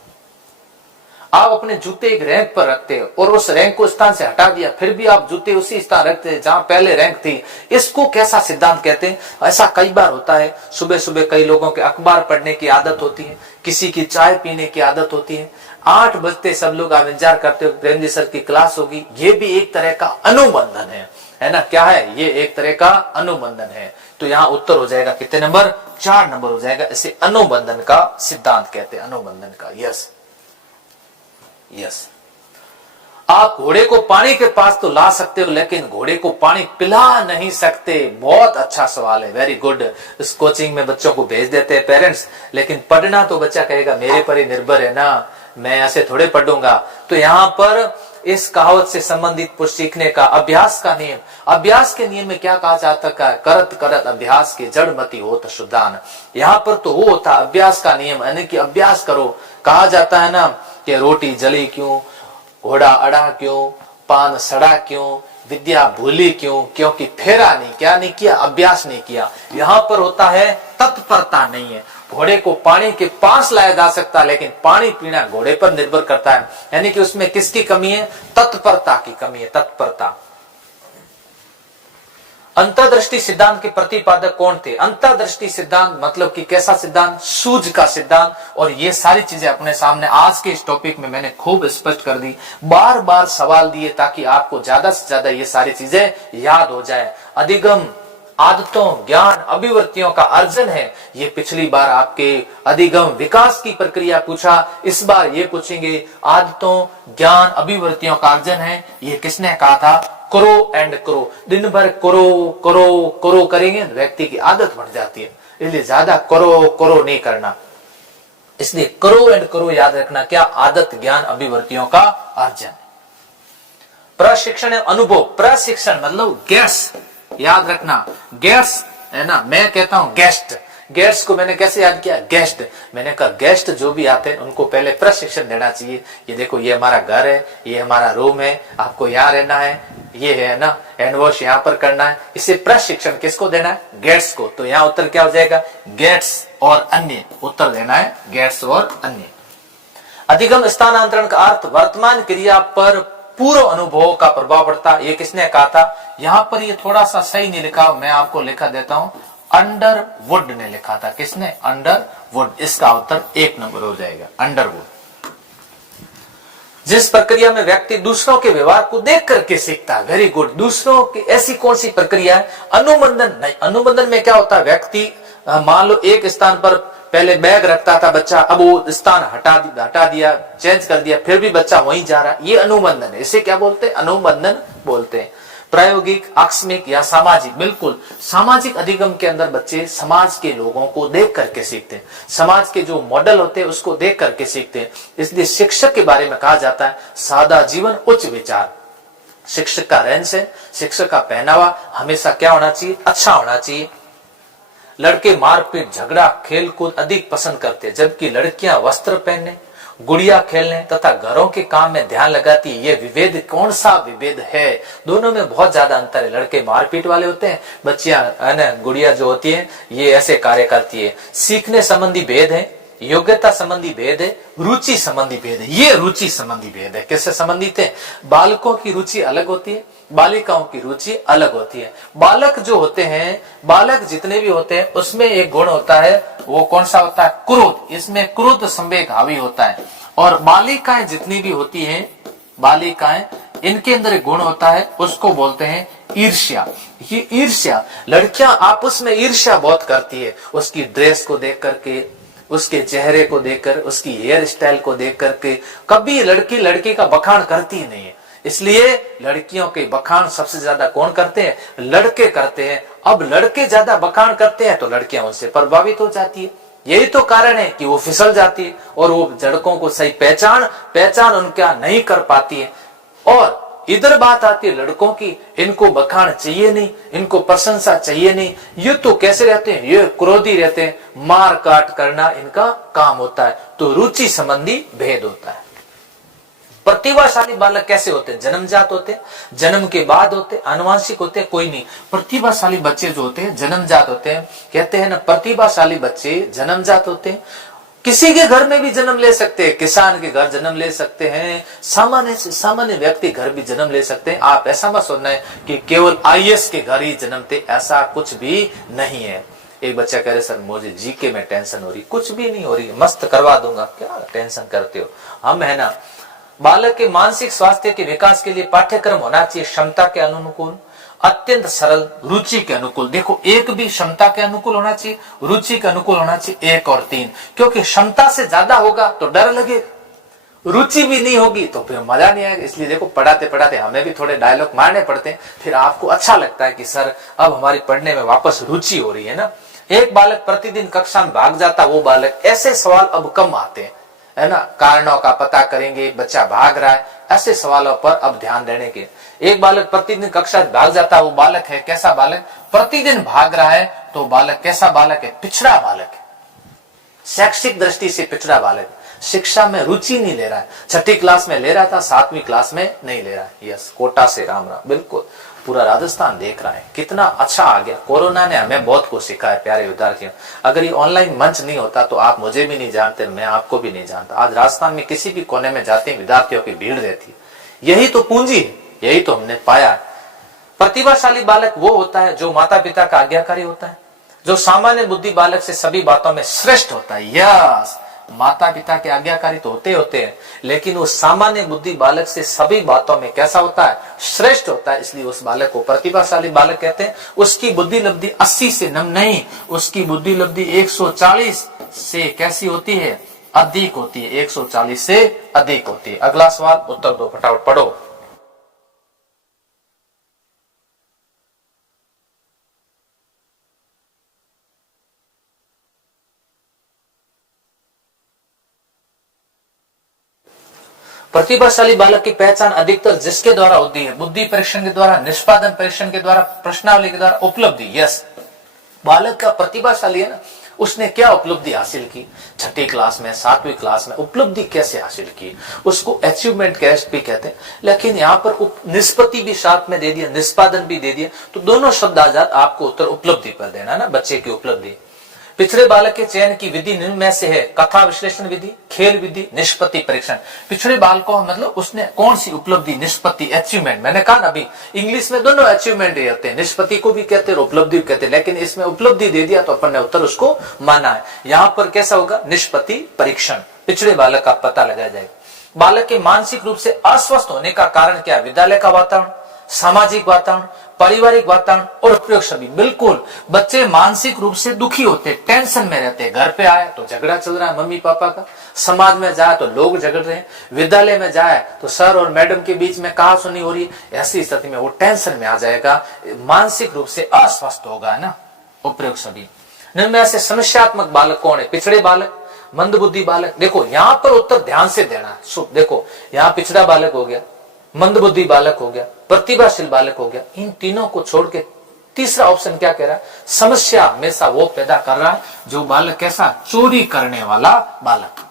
आप अपने जूते एक रैंक पर रखते हो और उस रैंक को स्थान से हटा दिया, फिर भी आप जूते उसी स्थान रखते हैं जहां पहले रैंक थी। इसको कैसा सिद्धांत कहते हैं? ऐसा कई बार होता है। सुबह सुबह कई लोगों के अखबार पढ़ने की आदत होती है, किसी की चाय पीने की आदत होती है। 8 बजते सब लोग आप इंतजार करते हो प्रेम जी सर की क्लास होगी। ये भी एक तरह का अनुबंधन है ना? क्या है ये? एक तरह का अनुबंधन है। तो यहाँ उत्तर हो जाएगा कितने नंबर? 4 नंबर हो जाएगा। इसे अनुबंधन का सिद्धांत कहते हैं। अनुबंधन का। यस। आप घोड़े को पानी के पास तो ला सकते हो, लेकिन घोड़े को पानी पिला नहीं सकते। बहुत अच्छा सवाल है। Very good. इस कोचिंग में बच्चों को भेज देते हैं पेरेंट्स, लेकिन पढ़ना तो बच्चा कहेगा मेरे पर ही निर्भर है ना, मैं ऐसे थोड़े पढ़ूंगा। तो यहाँ पर इस कहावत से संबंधित कुछ सीखने का अभ्यास का नियम। अभ्यास के नियम में क्या कहा जाता है? करत करत अभ्यास के जड़ मति होत शुद्धान। यहाँ पर तो वो होता अभ्यास का नियम, यानी कि अभ्यास करो। कहा जाता है ना कि रोटी जली क्यों, घोड़ा अड़ा क्यों, पान सड़ा क्यों, विद्या भूली क्यों? क्योंकि फेरा नहीं, क्या नहीं किया? अभ्यास नहीं किया। यहाँ पर होता है तत्परता नहीं है। घोड़े को पानी के पास लाया जा सकता है, लेकिन पानी पीना घोड़े पर निर्भर करता है। यानी कि उसमें किसकी कमी है? तत्परता की कमी है, तत्परता। अंतर्दृष्टि सिद्धांत के प्रतिपादक कौन थे? अंतर्दृष्टि सिद्धांत मतलब कि कैसा सिद्धांत? सूझ का सिद्धांत। और ये सारी चीजें अपने सामने आज के इस टॉपिक में मैंने खूब स्पष्ट कर दी, बार बार सवाल दिए ताकि आपको ज्यादा से ज्यादा ये सारी चीजें याद हो जाए। अधिगम, आदतों, ज्ञान, अभिवृत्तियों का अर्जन है। ये पिछली बार आपके अधिगम विकास की प्रक्रिया पूछा, इस बार ये पूछेंगे आदतों, ज्ञान, अभिवृत्तियों का अर्जन है। ये किसने कहा था? करो एंड करो। दिन भर करो करो करो करेंगे, व्यक्ति की आदत बन जाती है। इसलिए ज्यादा करो करो नहीं करना, इसलिए करो एंड करो याद रखना। क्या? आदत, ज्ञान, अभिवृत्तियों का अर्जन। प्रशिक्षण, अनुभव। प्रशिक्षण मतलब गेट्स, याद रखना, गेट्स है ना। मैं कहता हूं गेस्ट, गेस्ट को मैंने कैसे याद किया? गेस्ट। मैंने कहा गेस्ट जो भी आते हैं उनको पहले प्रशिक्षण देना चाहिए। ये देखो, ये हमारा घर है, ये हमारा रूम है, आपको यहाँ रहना है, ये है ना, हैंड वॉश यहाँ पर करना है। इसे प्रशिक्षण किसको देना है? गेट्स को। तो यहाँ उत्तर क्या हो जाएगा? गेट्स और अन्य। उत्तर देना है गेट्स और अन्य। अधिगम स्थानांतरण का अर्थ वर्तमान क्रिया पर पूर्व अनुभव का प्रभाव पड़ता। ये किसने कहा था? यहाँ पर ये थोड़ा सा सही नहीं लिखा, मैं आपको लिखा देता हूं, अंडरवुड ने लिखा था। किसने? अंडरवुड। इसका उत्तर 1 नंबर हो जाएगा, अंडरवुड। जिस प्रक्रिया में व्यक्ति दूसरों के व्यवहार को देख करके सीखता है। Very good. दूसरों की ऐसी कौन सी प्रक्रिया है? अनुबंधन नहीं। अनुबंधन में क्या होता है? व्यक्ति मान लो एक स्थान पर पहले बैग रखता था बच्चा, अब वो स्थान हटा दिया, चेंज कर दिया, फिर भी बच्चा वहीं जा रहा है, ये अनुबंधन है। इसे क्या बोलते हैं? अनुबंधन बोलते हैं। प्रायोगिक, आकस्मिक या सामाजिक। बिल्कुल, सामाजिक अधिगम के अंदर बच्चे समाज के लोगों को देख करके सीखते हैं, समाज के जो मॉडल होते हैं उसको देख करके सीखते हैं। इसलिए शिक्षक के बारे में कहा जाता है सादा जीवन, उच्च विचार। शिक्षक का रहन सहन, शिक्षक का पहनावा हमेशा क्या होना चाहिए? अच्छा होना चाहिए। लड़के मारपीट, झगड़ा, खेलकूद अधिक पसंद करते हैं, जबकि लड़कियां वस्त्र पहनने, गुड़िया खेलने तथा घरों के काम में ध्यान लगाती है। ये विभेद कौन सा विभेद है? दोनों में बहुत ज्यादा अंतर है। लड़के मारपीट वाले होते हैं, बच्चियां है ना, गुड़िया जो होती है ये ऐसे कार्य करती है। सीखने संबंधी भेद है, योग्यता संबंधी भेद है, रुचि संबंधी भेद है। ये रुचि संबंधी भेद है। किससे संबंधित है? बालकों की रुचि अलग होती है, बालिकाओं की रुचि अलग होती है। बालक जो होते हैं, बालक जितने भी होते हैं उसमें एक गुण होता है, वो कौन सा होता है? क्रोध। इसमें क्रोध संवेग हावी होता है। और बालिकाएं जितनी भी होती हैं, बालिकाएं, इनके अंदर एक गुण होता है, उसको बोलते हैं ईर्ष्या। ये ईर्ष्या, लड़कियां आपस में ईर्ष्या बहुत करती है, उसकी ड्रेस को देख करके, उसके चेहरे को देखकर, उसकी हेयर स्टाइल को देख करके। कभी लड़की लड़की का बखान करती नहीं है। इसलिए लड़कियों के बखान सबसे ज्यादा कौन करते हैं? लड़के करते हैं। अब लड़के ज्यादा बखान करते हैं तो लड़कियां उनसे प्रभावित हो जाती है। यही तो कारण है कि वो फिसल जाती है और वो लड़कों को सही पहचान उनका नहीं कर पाती है। और इधर बात आती है लड़कों की, इनको बखान चाहिए नहीं, इनको प्रशंसा चाहिए नहीं। ये तो कैसे रहते हैं? ये क्रोधी रहते हैं, मार काट करना इनका काम होता है। तो रुचि संबंधी भेद होता है। प्रतिभाशाली बालक कैसे होते हैं? जन्मजात होते हैं, जन्म के बाद होते हैं, आनुवंशिक होते हैं, कोई नहीं। प्रतिभाशाली बच्चे जो होते हैं जन्मजात होते हैं। कहते हैं ना, प्रतिभाशाली बच्चे जन्मजात होते हैं। किसी के घर में भी जन्म ले सकते हैं, किसान के घर जन्म ले सकते हैं, सामान्य से सामान्य व्यक्ति घर भी जन्म ले सकते हैं। आप ऐसा मत सोचना है कि केवल आईएएस के घर ही जन्मते, ऐसा कुछ भी नहीं है। एक बच्चा कह रहे सर मुझे जीके में टेंशन हो रही, कुछ भी नहीं हो रही, मस्त करवा दूंगा, क्या टेंशन करते हो? हम है ना, बालक के मानसिक स्वास्थ्य के विकास के लिए पाठ्यक्रम होना चाहिए क्षमता के अनुकूल, अत्यंत सरल, रुचि के अनुकूल। देखो, एक भी क्षमता के अनुकूल होना चाहिए, रुचि के अनुकूल होना चाहिए, 1 और 3। क्योंकि क्षमता से ज्यादा होगा तो डर लगे, रुचि भी नहीं होगी तो फिर मजा नहीं आएगा। इसलिए देखो, पढ़ाते पढ़ाते हमें भी थोड़े डायलॉग मारने पड़ते हैं, फिर आपको अच्छा लगता है कि सर अब हमारी पढ़ने में वापस रुचि हो रही है ना। एक बालक प्रतिदिन कक्षा में भाग जाता, वो बालक, ऐसे सवाल अब कम आते हैं, है ना। कारणों का पता करेंगे, बच्चा भाग रहा है, ऐसे सवालों पर अब ध्यान देने के। एक बालक प्रतिदिन कक्षा भाग जाता, वो बालक है कैसा बालक? प्रतिदिन भाग रहा है तो बालक कैसा बालक है? पिछड़ा बालक है, शैक्षिक दृष्टि से पिछड़ा बालक। शिक्षा में रुचि नहीं ले रहा है। छठी क्लास में ले रहा था, 7वीं क्लास में नहीं ले रहा है। यस, कोटा से राम राम। बिल्कुल पूरा राजस्थान देख रहा है, कितना अच्छा आ गया। कोरोना ने हमें बहुत कुछ सिखाया प्यारे विद्यार्थियों। अगर ये ऑनलाइन मंच नहीं होता तो आप मुझे भी नहीं जानते, मैं आपको भी नहीं जानता। आज राजस्थान में किसी भी कोने में जाते हैं, विद्यार्थियों की भीड़ रहती है। यही तो पूंजी है, यही तो हमने पाया है। प्रतिभाशाली बालक वो होता है जो माता पिता का आज्ञाकारी होता है, जो सामान्य बुद्धि बालक से सभी बातों में श्रेष्ठ होता है। यस, माता पिता के आज्ञाकारी तो होते हैं, लेकिन वो सामान्य बुद्धि बालक से सभी बातों में कैसा होता है? श्रेष्ठ होता है। इसलिए उस बालक को प्रतिभाशाली बालक कहते हैं। उसकी बुद्धि लब्धि 80 से नम नहीं, उसकी बुद्धि लब्धि 140 से कैसी होती है? अधिक होती है। 140 से अधिक होती है। अगला सवाल उत्तर दो, फटाफट पढ़ो। प्रतिभाशाली बालक की पहचान अधिकतर जिसके द्वारा होती है? बुद्धि परीक्षण के द्वारा, निष्पादन परीक्षण के द्वारा, प्रश्नावली के द्वारा, उपलब्धि। यस, बालक का प्रतिभाशाली है ना, उसने क्या उपलब्धि हासिल की? छठी क्लास में, 7वीं क्लास में उपलब्धि कैसे हासिल की, उसको अचीवमेंट कैसे भी कहते हैं। लेकिन यहाँ पर निष्पत्ति भी साथ में दे दिया, निष्पादन भी दे दिया, तो दोनों शब्द आजाद, आपको उत्तर उपलब्धि पर देना ना, बच्चे की उपलब्धि। पिछड़े बालक के चयन की विधि निम्न में से है? कथा विश्लेषण विधि, खेल विधि, निष्पत्ति परीक्षण। पिछड़े बालकों मतलब उसने कौन सी उपलब्धि, निष्पत्ति, अचीवमेंट। मैंने कहा ना अभी, इंग्लिश में दोनों अचीवमेंट ही होते हैं, निष्पत्ति को भी कहते हैं, उपलब्धि भी कहते हैं, लेकिन इसमें उपलब्धि दे दिया तो अपन ने उत्तर उसको माना है। यहाँ पर कैसा होगा? निष्पत्ति परीक्षण, पिछड़े बालक का पता लगाया जाएगा। बालक के मानसिक रूप से अस्वस्थ होने का कारण क्या? विद्यालय का वातावरण, सामाजिक वातावरण, पारिवारिक वातावरण और उपयोग सभी। बिल्कुल, बच्चे मानसिक रूप से दुखी होते, टेंशन में रहते। घर पे आए तो झगड़ा चल रहा है मम्मी पापा का, समाज में जाए तो लोग झगड़ रहे हैं, विद्यालय में जाए तो सर और मैडम के बीच में कहा सुनी हो रही है। ऐसी स्थिति में वो टेंशन में आ जाएगा, मानसिक रूप से अस्वस्थ होगा, है ना। उपयोग सभी। निम्न से समस्यात्मक बालक कौन है? पिछड़े बालक, मंदबुद्धि बालक। देखो यहाँ पर उत्तर ध्यान से देना है। देखो यहाँ पिछड़ा बालक हो गया, मंदबुद्धि बालक हो गया, प्रतिभाशील बालक हो गया। इन तीनों को छोड़ के तीसरा ऑप्शन क्या कह रहा है? समस्या हमेशा वो पैदा कर रहा है जो बालक कैसा? चोरी करने वाला बालक।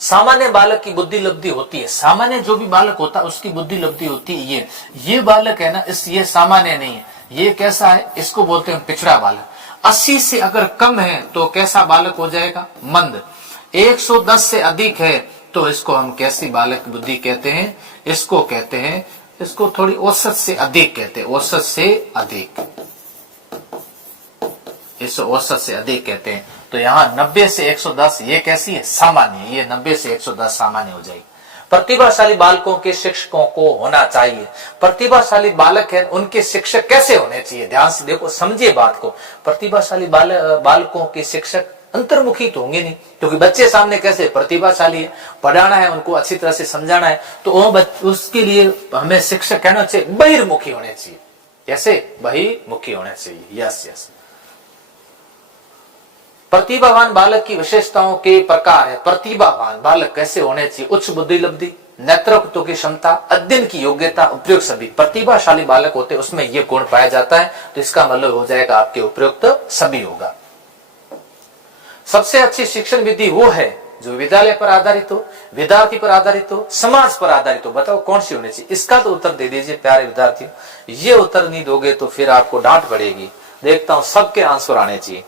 सामान्य बालक की बुद्धि लब्धि होती है, सामान्य जो भी बालक होता है उसकी बुद्धि लब्धि होती है। ये बालक है ना, ये सामान्य नहीं है, ये कैसा है? इसको बोलते हैं पिछड़ा बालक। 80 से अगर कम है तो कैसा बालक हो जाएगा? मंद। 110 से अधिक है तो इसको हम कैसी बालक बुद्धि कहते हैं? इसको कहते हैं, इसको थोड़ी औसत से अधिक कहते हैं, औसत से अधिक, इसको औसत से अधिक कहते हैं। तो यहाँ 90 से 110 ये कैसी है? सामान्य। ये 90 से 110 सामान्य हो जाएगी। प्रतिभाशाली बालकों के शिक्षकों को होना चाहिए। प्रतिभाशाली बालक है, उनके शिक्षक कैसे होने चाहिए? ध्यान से देखो, समझिए बात को। प्रतिभाशाली बालकों के शिक्षक अंतर्मुखी तो होंगे नहीं, क्योंकि बच्चे सामने कैसे प्रतिभाशाली है, पढ़ाना है उनको, अच्छी तरह से समझाना है, तो उसके लिए हमें शिक्षक कहना चाहिए बहिर्मुखी होने चाहिए। कैसे? बहिर्मुखी होने चाहिए। Yes yes. प्रतिभावान बालक की विशेषताओं के प्रकार है। प्रतिभावान बालक कैसे होने चाहिए? उच्च बुद्धि लब्धि, नेतृत्व की क्षमता, अध्ययन की योग्यता, उपयुक्त सभी। प्रतिभाशाली बालक होते उसमें ये गुण पाया जाता है, तो इसका मतलब हो जाएगा आपके उपयुक्त सभी होगा। सबसे अच्छी शिक्षण विधि वो है जो विद्यालय पर आधारित हो, विद्यार्थी पर आधारित हो, समाज पर आधारित हो। बताओ कौन सी होनी चाहिए? इसका तो उत्तर दे दीजिए प्यारे विद्यार्थियों। ये उत्तर नहीं दोगे तो फिर आपको डांट पड़ेगी। देखता हूं सबके आंसर आने चाहिए।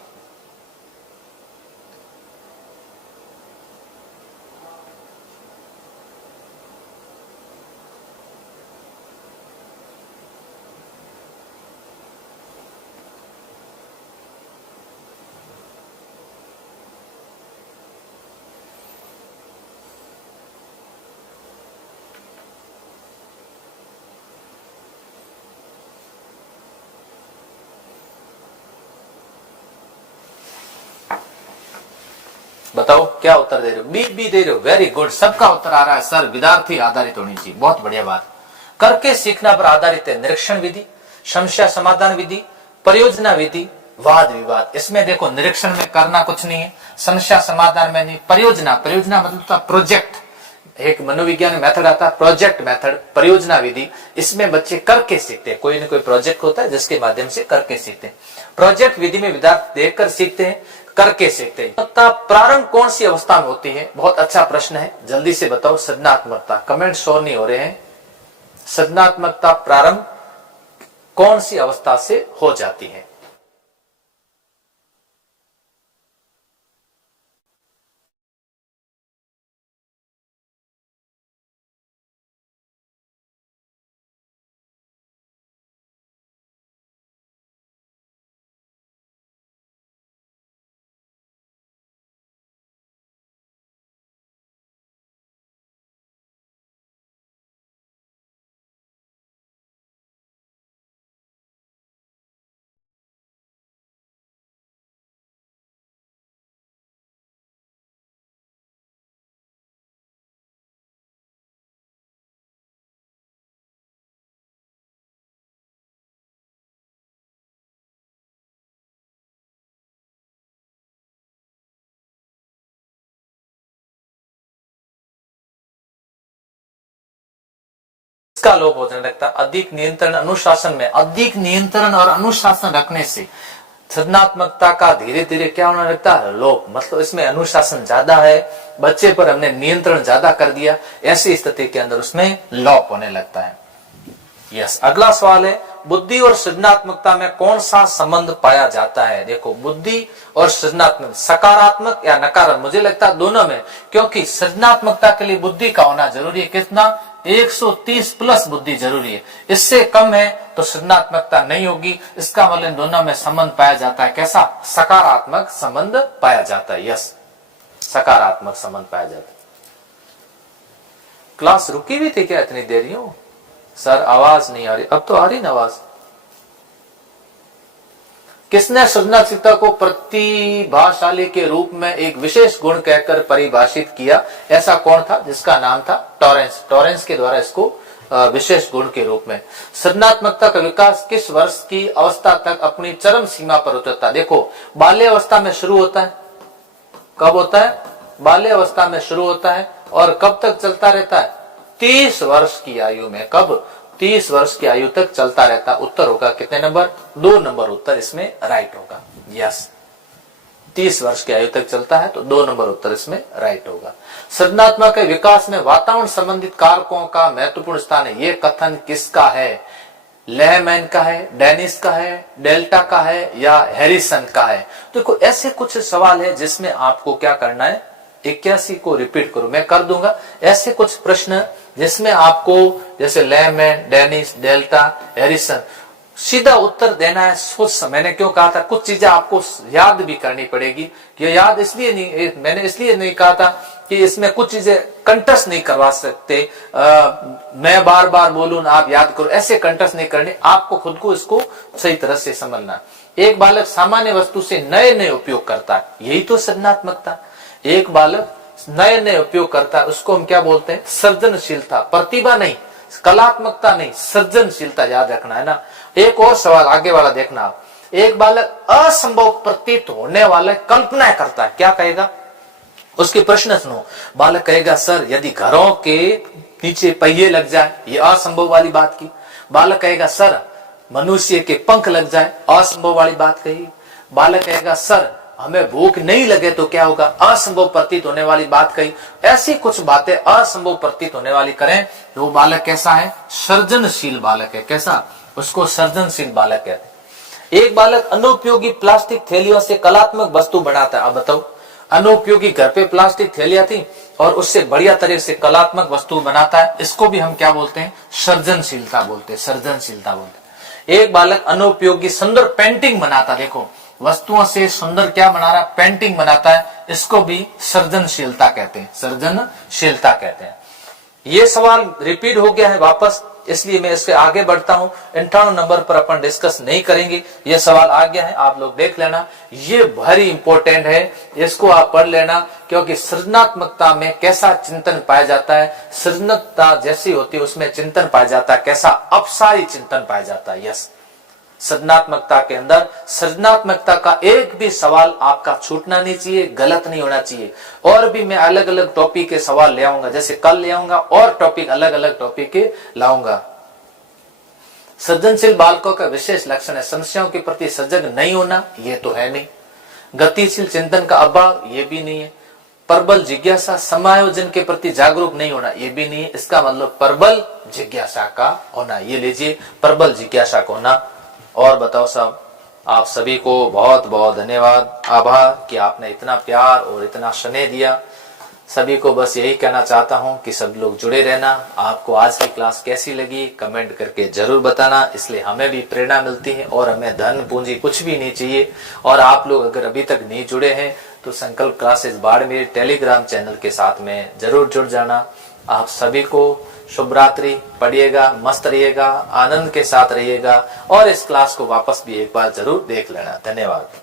बताओ क्या उत्तर दे रहे हो? बी दे रहे हो। वेरी गुड, सबका उत्तर आ रहा है सर। विद्यार्थी आधारित होनी चाहिए, बहुत बढ़िया बात। करके सीखना पर आधारित है। निरीक्षण विधि, समस्या समाधान विधि, परियोजना विधि, वाद विवाद। इसमें देखो निरीक्षण में करना कुछ नहीं है, समस्या समाधान में नहीं, परियोजना मतलब प्रोजेक्ट, एक मनोविज्ञान मेथड आता है प्रोजेक्ट मेथड, परियोजना विधि। इसमें बच्चे करके सीखते हैं, कोई न कोई प्रोजेक्ट होता है जिसके माध्यम से करके सीखते हैं। प्रोजेक्ट विधि में विद्यार्थी देखकर सीखते हैं, करके सीखते हैं। प्रारंभ कौन सी अवस्था में होती है? बहुत अच्छा प्रश्न है, जल्दी से बताओ। सृजनात्मकता, कमेंट शो नहीं हो रहे हैं। सृजनात्मकता प्रारंभ कौन सी अवस्था से हो जाती है? इसका लोप होने लगता है। अधिक नियंत्रण अनुशासन में, अधिक नियंत्रण और अनुशासन रखने से सृजनात्मकता का धीरे धीरे क्या होने लगता है? लोप। मतलब इसमें अनुशासन ज्यादा है, बच्चे पर हमने नियंत्रण ज्यादा कर दिया, ऐसी स्थिति के अंदर उसमें लोप होने लगता है। यस, अगला सवाल है, बुद्धि और सृजनात्मकता में कौन सा संबंध पाया जाता है? देखो, बुद्धि और सृजनात्मक, सकारात्मक या नकारात्मक, मुझे लगता है दोनों में, क्योंकि सृजनात्मकता के लिए बुद्धि का होना जरूरी है। कितना? 130 प्लस बुद्धि जरूरी है। इससे कम है तो सृजनात्मकता नहीं होगी। इसका मतलब दोनों में संबंध पाया जाता है। कैसा? सकारात्मक संबंध पाया जाता है। यस, सकारात्मक संबंध पाया जाता है। क्लास रुकी हुई थी क्या इतनी देरियों? सर आवाज नहीं आ रही। अब तो आ रही ना आवाज। किसने सृजनात्मकता को प्रतिभाशाली के रूप में एक विशेष गुण कहकर परिभाषित किया? ऐसा कौन था? जिसका नाम था टॉरेंस। टॉरेंस के द्वारा इसको विशेष गुण के रूप में। सृजनात्मकता का विकास किस वर्ष की अवस्था तक अपनी चरम सीमा पर उतरता? देखो, बाल्य अवस्था में शुरू होता है। कब होता है? बाल्य अवस्था में शुरू होता है और कब तक चलता रहता है? 30 वर्ष की आयु में। कब? 30 वर्ष की आयु तक चलता रहता। उत्तर होगा कितने नंबर? 2 नंबर उत्तर इसमें राइट होगा। यस, 30 वर्ष की आयु तक चलता है तो 2 नंबर उत्तर इसमें राइट होगा। सृजनात्मक के विकास में वातावरण संबंधित कारकों का महत्वपूर्ण स्थान है। ये कथन किसका है? लेहमैन का है, डेनिस का है, डेल्टा का है या हैरिसन का है? देखो, ऐसे कुछ सवाल है जिसमें आपको क्या करना है, 81 को रिपीट करो, मैं कर दूंगा। ऐसे कुछ प्रश्न जिसमें आपको जैसे लेहमैन, डेनिस, डेल्टा, हैरिसन, सीधा उत्तर देना है। सोच, मैंने क्यों कहा था कुछ चीजें आपको याद भी करनी पड़ेगी। ये याद इसलिए नहीं, मैंने इसलिए नहीं कहा था कि इसमें कुछ चीजें कंठस्थ नहीं करवा सकते। मैं बार बार बोलूं आप याद करो, ऐसे कंठस्थ नहीं करने। आपको खुद को इसको सही तरह से समझना। एक बालक सामान्य वस्तु से नए नए उपयोग करता है, यही तो सृजनात्मकता। एक बालक नए नए उपयोग करता है, उसको हम क्या बोलते हैं? सृजनशीलता। प्रतिभा नहीं, कलात्मकता नहीं, सृजनशीलता। याद रखना है ना। एक और सवाल आगे वाला देखना। एक बालक असंभव प्रतीत होने वाले कल्पनाएं करता है, क्या कहेगा? उसके प्रश्न सुनो। बालक कहेगा, सर यदि घरों के नीचे पहिए लग जाए, ये असंभव वाली बात की। बालक कहेगा, सर मनुष्य के पंख लग जाए, असंभव वाली बात कही। बालक कहेगा, सर हमें भूख नहीं लगे तो क्या होगा? असंभव प्रतीत होने वाली बात कही। ऐसी कुछ बातें असंभव प्रतीत होने वाली करें तो वो बालक कैसा है? सृजनशील बालक है। कैसा? उसको सृजनशील बालक कहते हैं। एक बालक अनुपयोगी प्लास्टिक थैलियों से कलात्मक वस्तु बनाता है। अब बताओ, अनुपयोगी घर पे प्लास्टिक थैलियां थी और उससे बढ़िया तरह से कलात्मक वस्तु बनाता है, इसको भी हम क्या बोलते हैं? सृजनशीलता बोलते हैं। सृजनशीलता बोलते हैं। एक बालक अनुपयोगी सुंदर पेंटिंग बनाता, देखो वस्तुओं से सुंदर क्या बना रहा है? पेंटिंग बनाता है, इसको भी सृजनशीलता कहते हैं। सृजनशीलता कहते हैं। ये सवाल रिपीट हो गया है वापस, इसलिए मैं इसके आगे बढ़ता हूं। 58 नंबर पर अपन डिस्कस नहीं करेंगे। ये सवाल आ गया है, आप लोग देख लेना। ये वेरी इंपॉर्टेंट है, इसको आप पढ़ लेना, क्योंकि सृजनात्मकता में कैसा चिंतन पाया जाता है। सृजनात्मकता जैसी होती है उसमें चिंतन पाया जाता है, कैसा? अपसारी चिंतन पाया जाता है। यस, सृजनात्मकता के अंदर सृजनात्मकता का एक भी सवाल आपका छूटना नहीं चाहिए, गलत नहीं होना चाहिए। और भी मैं अलग अलग टॉपिक के सवाल ले आऊंगा, जैसे कल ले आऊंगा और टॉपिक अलग अलग टॉपिक के लाऊंगा। सृजनशील बालकों का विशेष लक्षण है संशयों के प्रति सजग नहीं होना, ये तो है नहीं। गतिशील चिंतन का अभाव, ये भी नहीं है। प्रबल जिज्ञासा, समायोजन के प्रति जागरूक नहीं होना, ये भी नहीं है। इसका मतलब प्रबल जिज्ञासा का होना, ये लीजिए प्रबल जिज्ञासा का होना। और बताओ साहब, आप सभी को बहुत बहुत धन्यवाद, आभार कि आपने इतना प्यार और इतना स्नेह दिया। सभी को बस यही कहना चाहता हूं कि सब लोग जुड़े रहना। आपको आज की क्लास कैसी लगी कमेंट करके जरूर बताना, इसलिए हमें भी प्रेरणा मिलती है और हमें धन पूंजी कुछ भी नहीं चाहिए। और आप लोग अगर अभी तक नहीं जुड़े हैं तो संकल्प क्लासेस बाड़मेर टेलीग्राम चैनल के साथ में जरूर जुड़ जाना। आप सभी को शुभ रात्रि, पढ़िएगा, मस्त रहिएगा, आनंद के साथ रहिएगा और इस क्लास को वापस भी एक बार जरूर देख लेना। धन्यवाद।